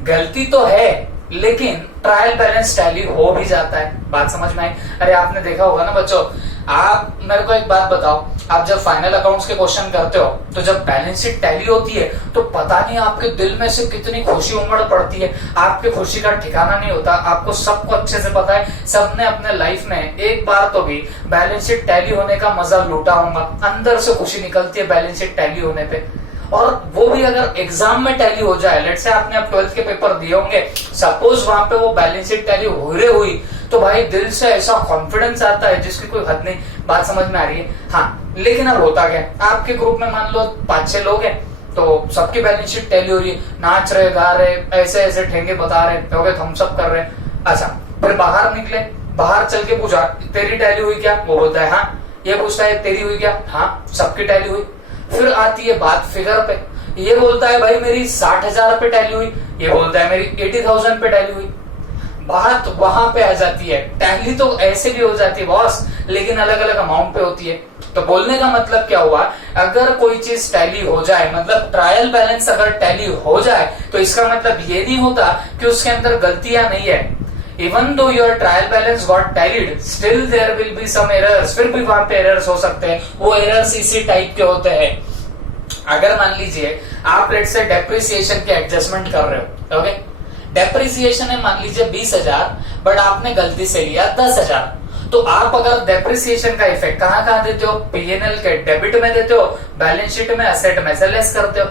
गलती तो है लेकिन ट्रायल बैलेंस टैली हो भी जाता है। बात समझ में आई? अरे आपने देखा होगा ना बच्चों, आप मेरे को एक बात बताओ, आप जब फाइनल अकाउंट्स के क्वेश्चन करते हो तो जब बैलेंस शीट टैली होती है तो पता नहीं आपके दिल में से कितनी खुशी उमड़ पड़ती है, आपके खुशी का ठिकाना नहीं होता। आपको सबको अच्छे से पता है, सबने अपने लाइफ में एक बार तो भी बैलेंस शीट टैली होने का मजा लूटा होगा, अंदर से खुशी निकलती है बैलेंस शीट टैली होने पे। और वो भी अगर एग्जाम में टैली हो जाए, लेट्स से आपने अब 12th के पेपर दिए होंगे, सपोज वहां पे वो बैलेंस शीट टैली हुई तो भाई दिल से ऐसा कॉन्फिडेंस आता है जिसकी कोई हद नहीं। बात समझ में आ रही है? हाँ, लेकिन अब होता क्या, आपके ग्रुप में मान लो 5-6 लोग हैं, तो सबकी बैलेंस शीट टैली हो रही है, नाच रहे, गा रहे, ऐसे ऐसे ठेंगे बता रहे, थम्स अप कर रहे। अच्छा, फिर बाहर निकले, बाहर चल के पूछा तेरी टैली हुई क्या, वो बोलता है हाँ। ये पूछता है तेरी हुई क्या, हाँ, सबकी टैली हुई। फिर आती है बात फिगर पे, ये बोलता है भाई मेरी 60,000 पे टैली हुई, ये बोलता है मेरी 80,000 पे टैली हुई। बात वहां पे आ जाती है, टैली तो ऐसे भी हो जाती है बॉस, लेकिन अलग अलग अमाउंट पे होती है। तो बोलने का मतलब क्या हुआ, अगर कोई चीज टैली हो जाए, मतलब ट्रायल बैलेंस अगर टैली हो जाए, तो इसका मतलब ये नहीं होता कि उसके अंदर गलतियां नहीं है। Even though your trial balance got tallied, still there will be some errors, फिर भी वहां पे एरर्स हो सकते हैं। वो एरर्स इसी टाइप के होते हैं। अगर मान लीजिए आप लेट से डेप्रिसिएशन के एडजस्टमेंट कर रहे हो, ओके, डेप्रिसिएशन है मान लीजिए 20,000, बट आपने गलती से लिया 10,000, तो आप अगर डेप्रिसिएशन का इफेक्ट कहां कहां देते हो, पीएनएल के डेबिट में देते हो, बैलेंस शीट में एसेट में से लेस करते हो।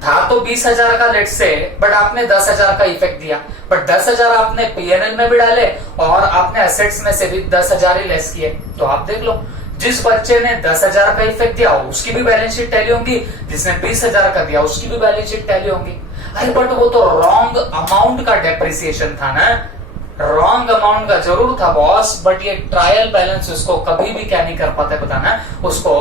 था तो 20,000 का लेट से, बट आपने 10,000 का इफेक्ट दिया, बट 10,000 आपने पीएनएल में भी डाले और आपने एसेट्स में से भी 10,000 ही लेस किए। तो आप देख लो, जिस बच्चे ने 10,000 का इफेक्ट दिया उसकी भी बैलेंस शीट टैली होगी, जिसने 20,000 का दिया उसकी भी बैलेंस शीट टैली होगी। अरे बट वो तो रॉन्ग अमाउंट का डेप्रिसिएशन था ना, रॉन्ग अमाउंट का जरूर था बॉस, बट ये ट्रायल बैलेंस उसको कभी भी क्या नहीं कर पाता बताना, उसको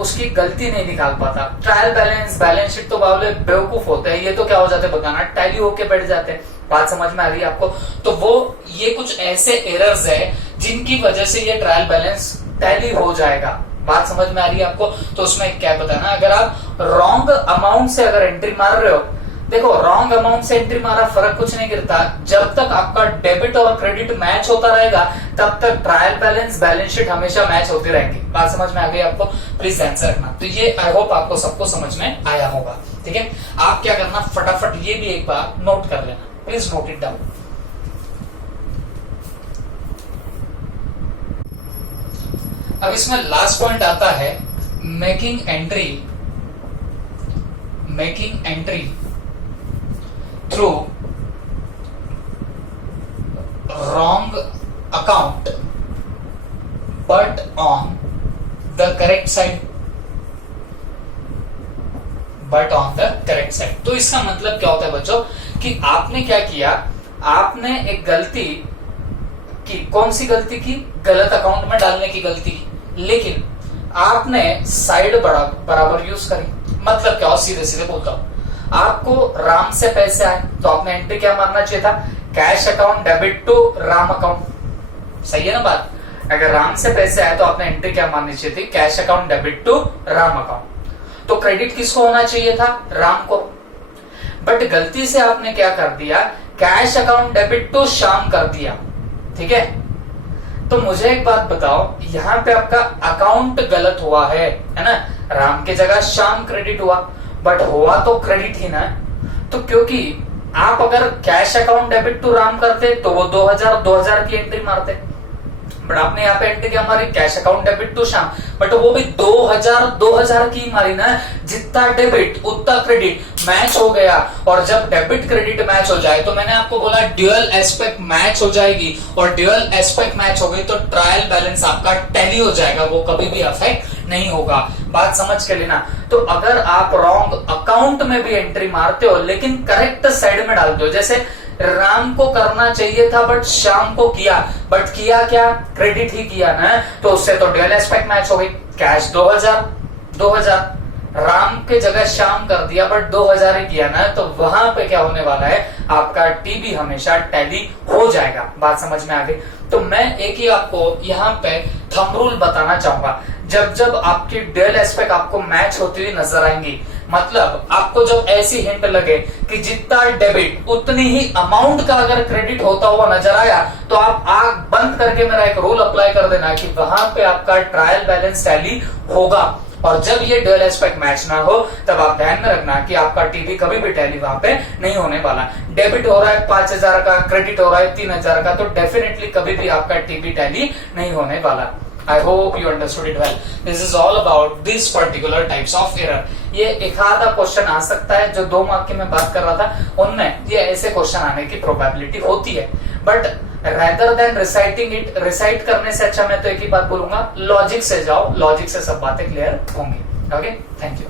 उसकी गलती नहीं निकाल पाता। ट्रायल बैलेंस बैलेंस शीट तो बाबले बेवकूफ होते हैं, ये तो क्या हो जाते बताना, टैली होके बैठ जाते हैं। बात समझ में आ रही है आपको? तो वो ये कुछ ऐसे एरर्स है जिनकी वजह से ये ट्रायल बैलेंस टैली हो जाएगा। बात समझ में आ रही है आपको? तो उसमें क्या बताना, अगर आप रॉन्ग अमाउंट से अगर एंट्री मार रहे हो, देखो रॉन्ग अमाउंट से एंट्री मारा फर्क कुछ नहीं गिरता, जब तक आपका डेबिट और क्रेडिट मैच होता रहेगा तब तक ट्रायल बैलेंस बैलेंस शीट हमेशा मैच होती रहेंगी। बात समझ में आ गई आपको? प्लीज आंसर रखना। तो ये आई होप आपको सबको समझ में आया होगा। ठीक है, आप क्या करना, फटाफट ये भी एक बार नोट कर लेना, प्लीज नोट इट डाउन। अब इसमें लास्ट पॉइंट आता है making entry through wrong account but on the correct side, तो इसका मतलब क्या होता है बच्चों कि आपने क्या किया, आपने एक गलती की, कौन सी गलती की? गलत अकाउंट में डालने की गलती की, लेकिन आपने साइड बराबर यूज करी। मतलब क्या? सीधे सीधे बोलता हूं, आपको राम से पैसे आए तो आपने एंट्री क्या मारना चाहिए था? Cash account debit to Ram account. सही है ना बात? अगर राम से पैसे आए तो आपने एंट्री क्या मारनी चाहिए थी? Cash account debit to Ram account. तो क्रेडिट किसको होना चाहिए था? राम को। बट गलती से आपने क्या कर दिया? Cash account debit to Shyam कर दिया। ठीक है, तो मुझे एक बात बताओ, यहां पे आपका अकाउंट गलत हुआ है ना? राम के जगह श्याम क्रेडिट हुआ, बट हुआ तो क्रेडिट ही ना। तो क्योंकि आप अगर cash account debit to Ram करते तो वो 2000 की एंट्री मारते, बट आपने यहाँ पे एंट्री क्या मारी? Cash account debit to Shyam, but वो भी 2000 की मारी ना। जितना डेबिट उतना क्रेडिट मैच हो गया, और जब डेबिट क्रेडिट मैच हो जाए तो मैंने आपको बोला ड्यूअल एस्पेक्ट मैच हो जाएगी, और ड्यूअल एस्पेक्ट मैच हो गई तो ट्रायल बैलेंस आपका टैली हो जाएगा, वो कभी भी अफेक्ट नहीं होगा। बात समझ के लेना। तो अगर आप रॉन्ग अकाउंट में भी एंट्री मारते हो लेकिन करेक्ट साइड में डालते हो, जैसे राम को करना चाहिए था बट श्याम को किया, बट किया क्या? क्रेडिट ही किया ना, तो उससे तो ड्यूअल एस्पेक्ट मैच हो गई। कैश 2000 राम के जगह श्याम कर दिया बट 2000 ही किया ना, तो वहां पे क्या होने वाला है? आपका टीबी हमेशा टैली हो जाएगा। बात समझ में आ गई? तो मैं एक ही आपको यहाँ पे थंब रूल बताना चाहूंगा। जब जब आपकी ड्यूअल एस्पेक्ट आपको मैच होती हुई नजर आएंगी, मतलब आपको जब ऐसी हिंट लगे कि जितना डेबिट उतनी ही अमाउंट का अगर क्रेडिट होता हुआ नजर आया, तो आप आंख बंद करके मेरा एक रूल अप्लाई कर देना कि वहां पे आपका ट्रायल बैलेंस टैली होगा। और जब ये ड्यूअल एस्पेक्ट मैच ना हो तब आप ध्यान में रखना कि आपका टीबी कभी भी टैली वहां पे नहीं होने वाला। डेबिट हो रहा है 5000 का, क्रेडिट हो रहा है 3000 का, तो डेफिनेटली कभी भी आपका टीबी टैली नहीं होने वाला। I hope you understood it well. This is all about these particular types of error. ये एक आधा क्वेश्चन आ सकता है, जो 2 मार्क की मैं बात कर रहा था उनमें ये ऐसे क्वेश्चन आने की प्रोबेबिलिटी होती है, but rather than reciting it, recite करने से अच्छा मैं तो एक ही बात बोलूंगा, लॉजिक से जाओ, लॉजिक से सब बातें क्लियर होंगी। Okay, thank you.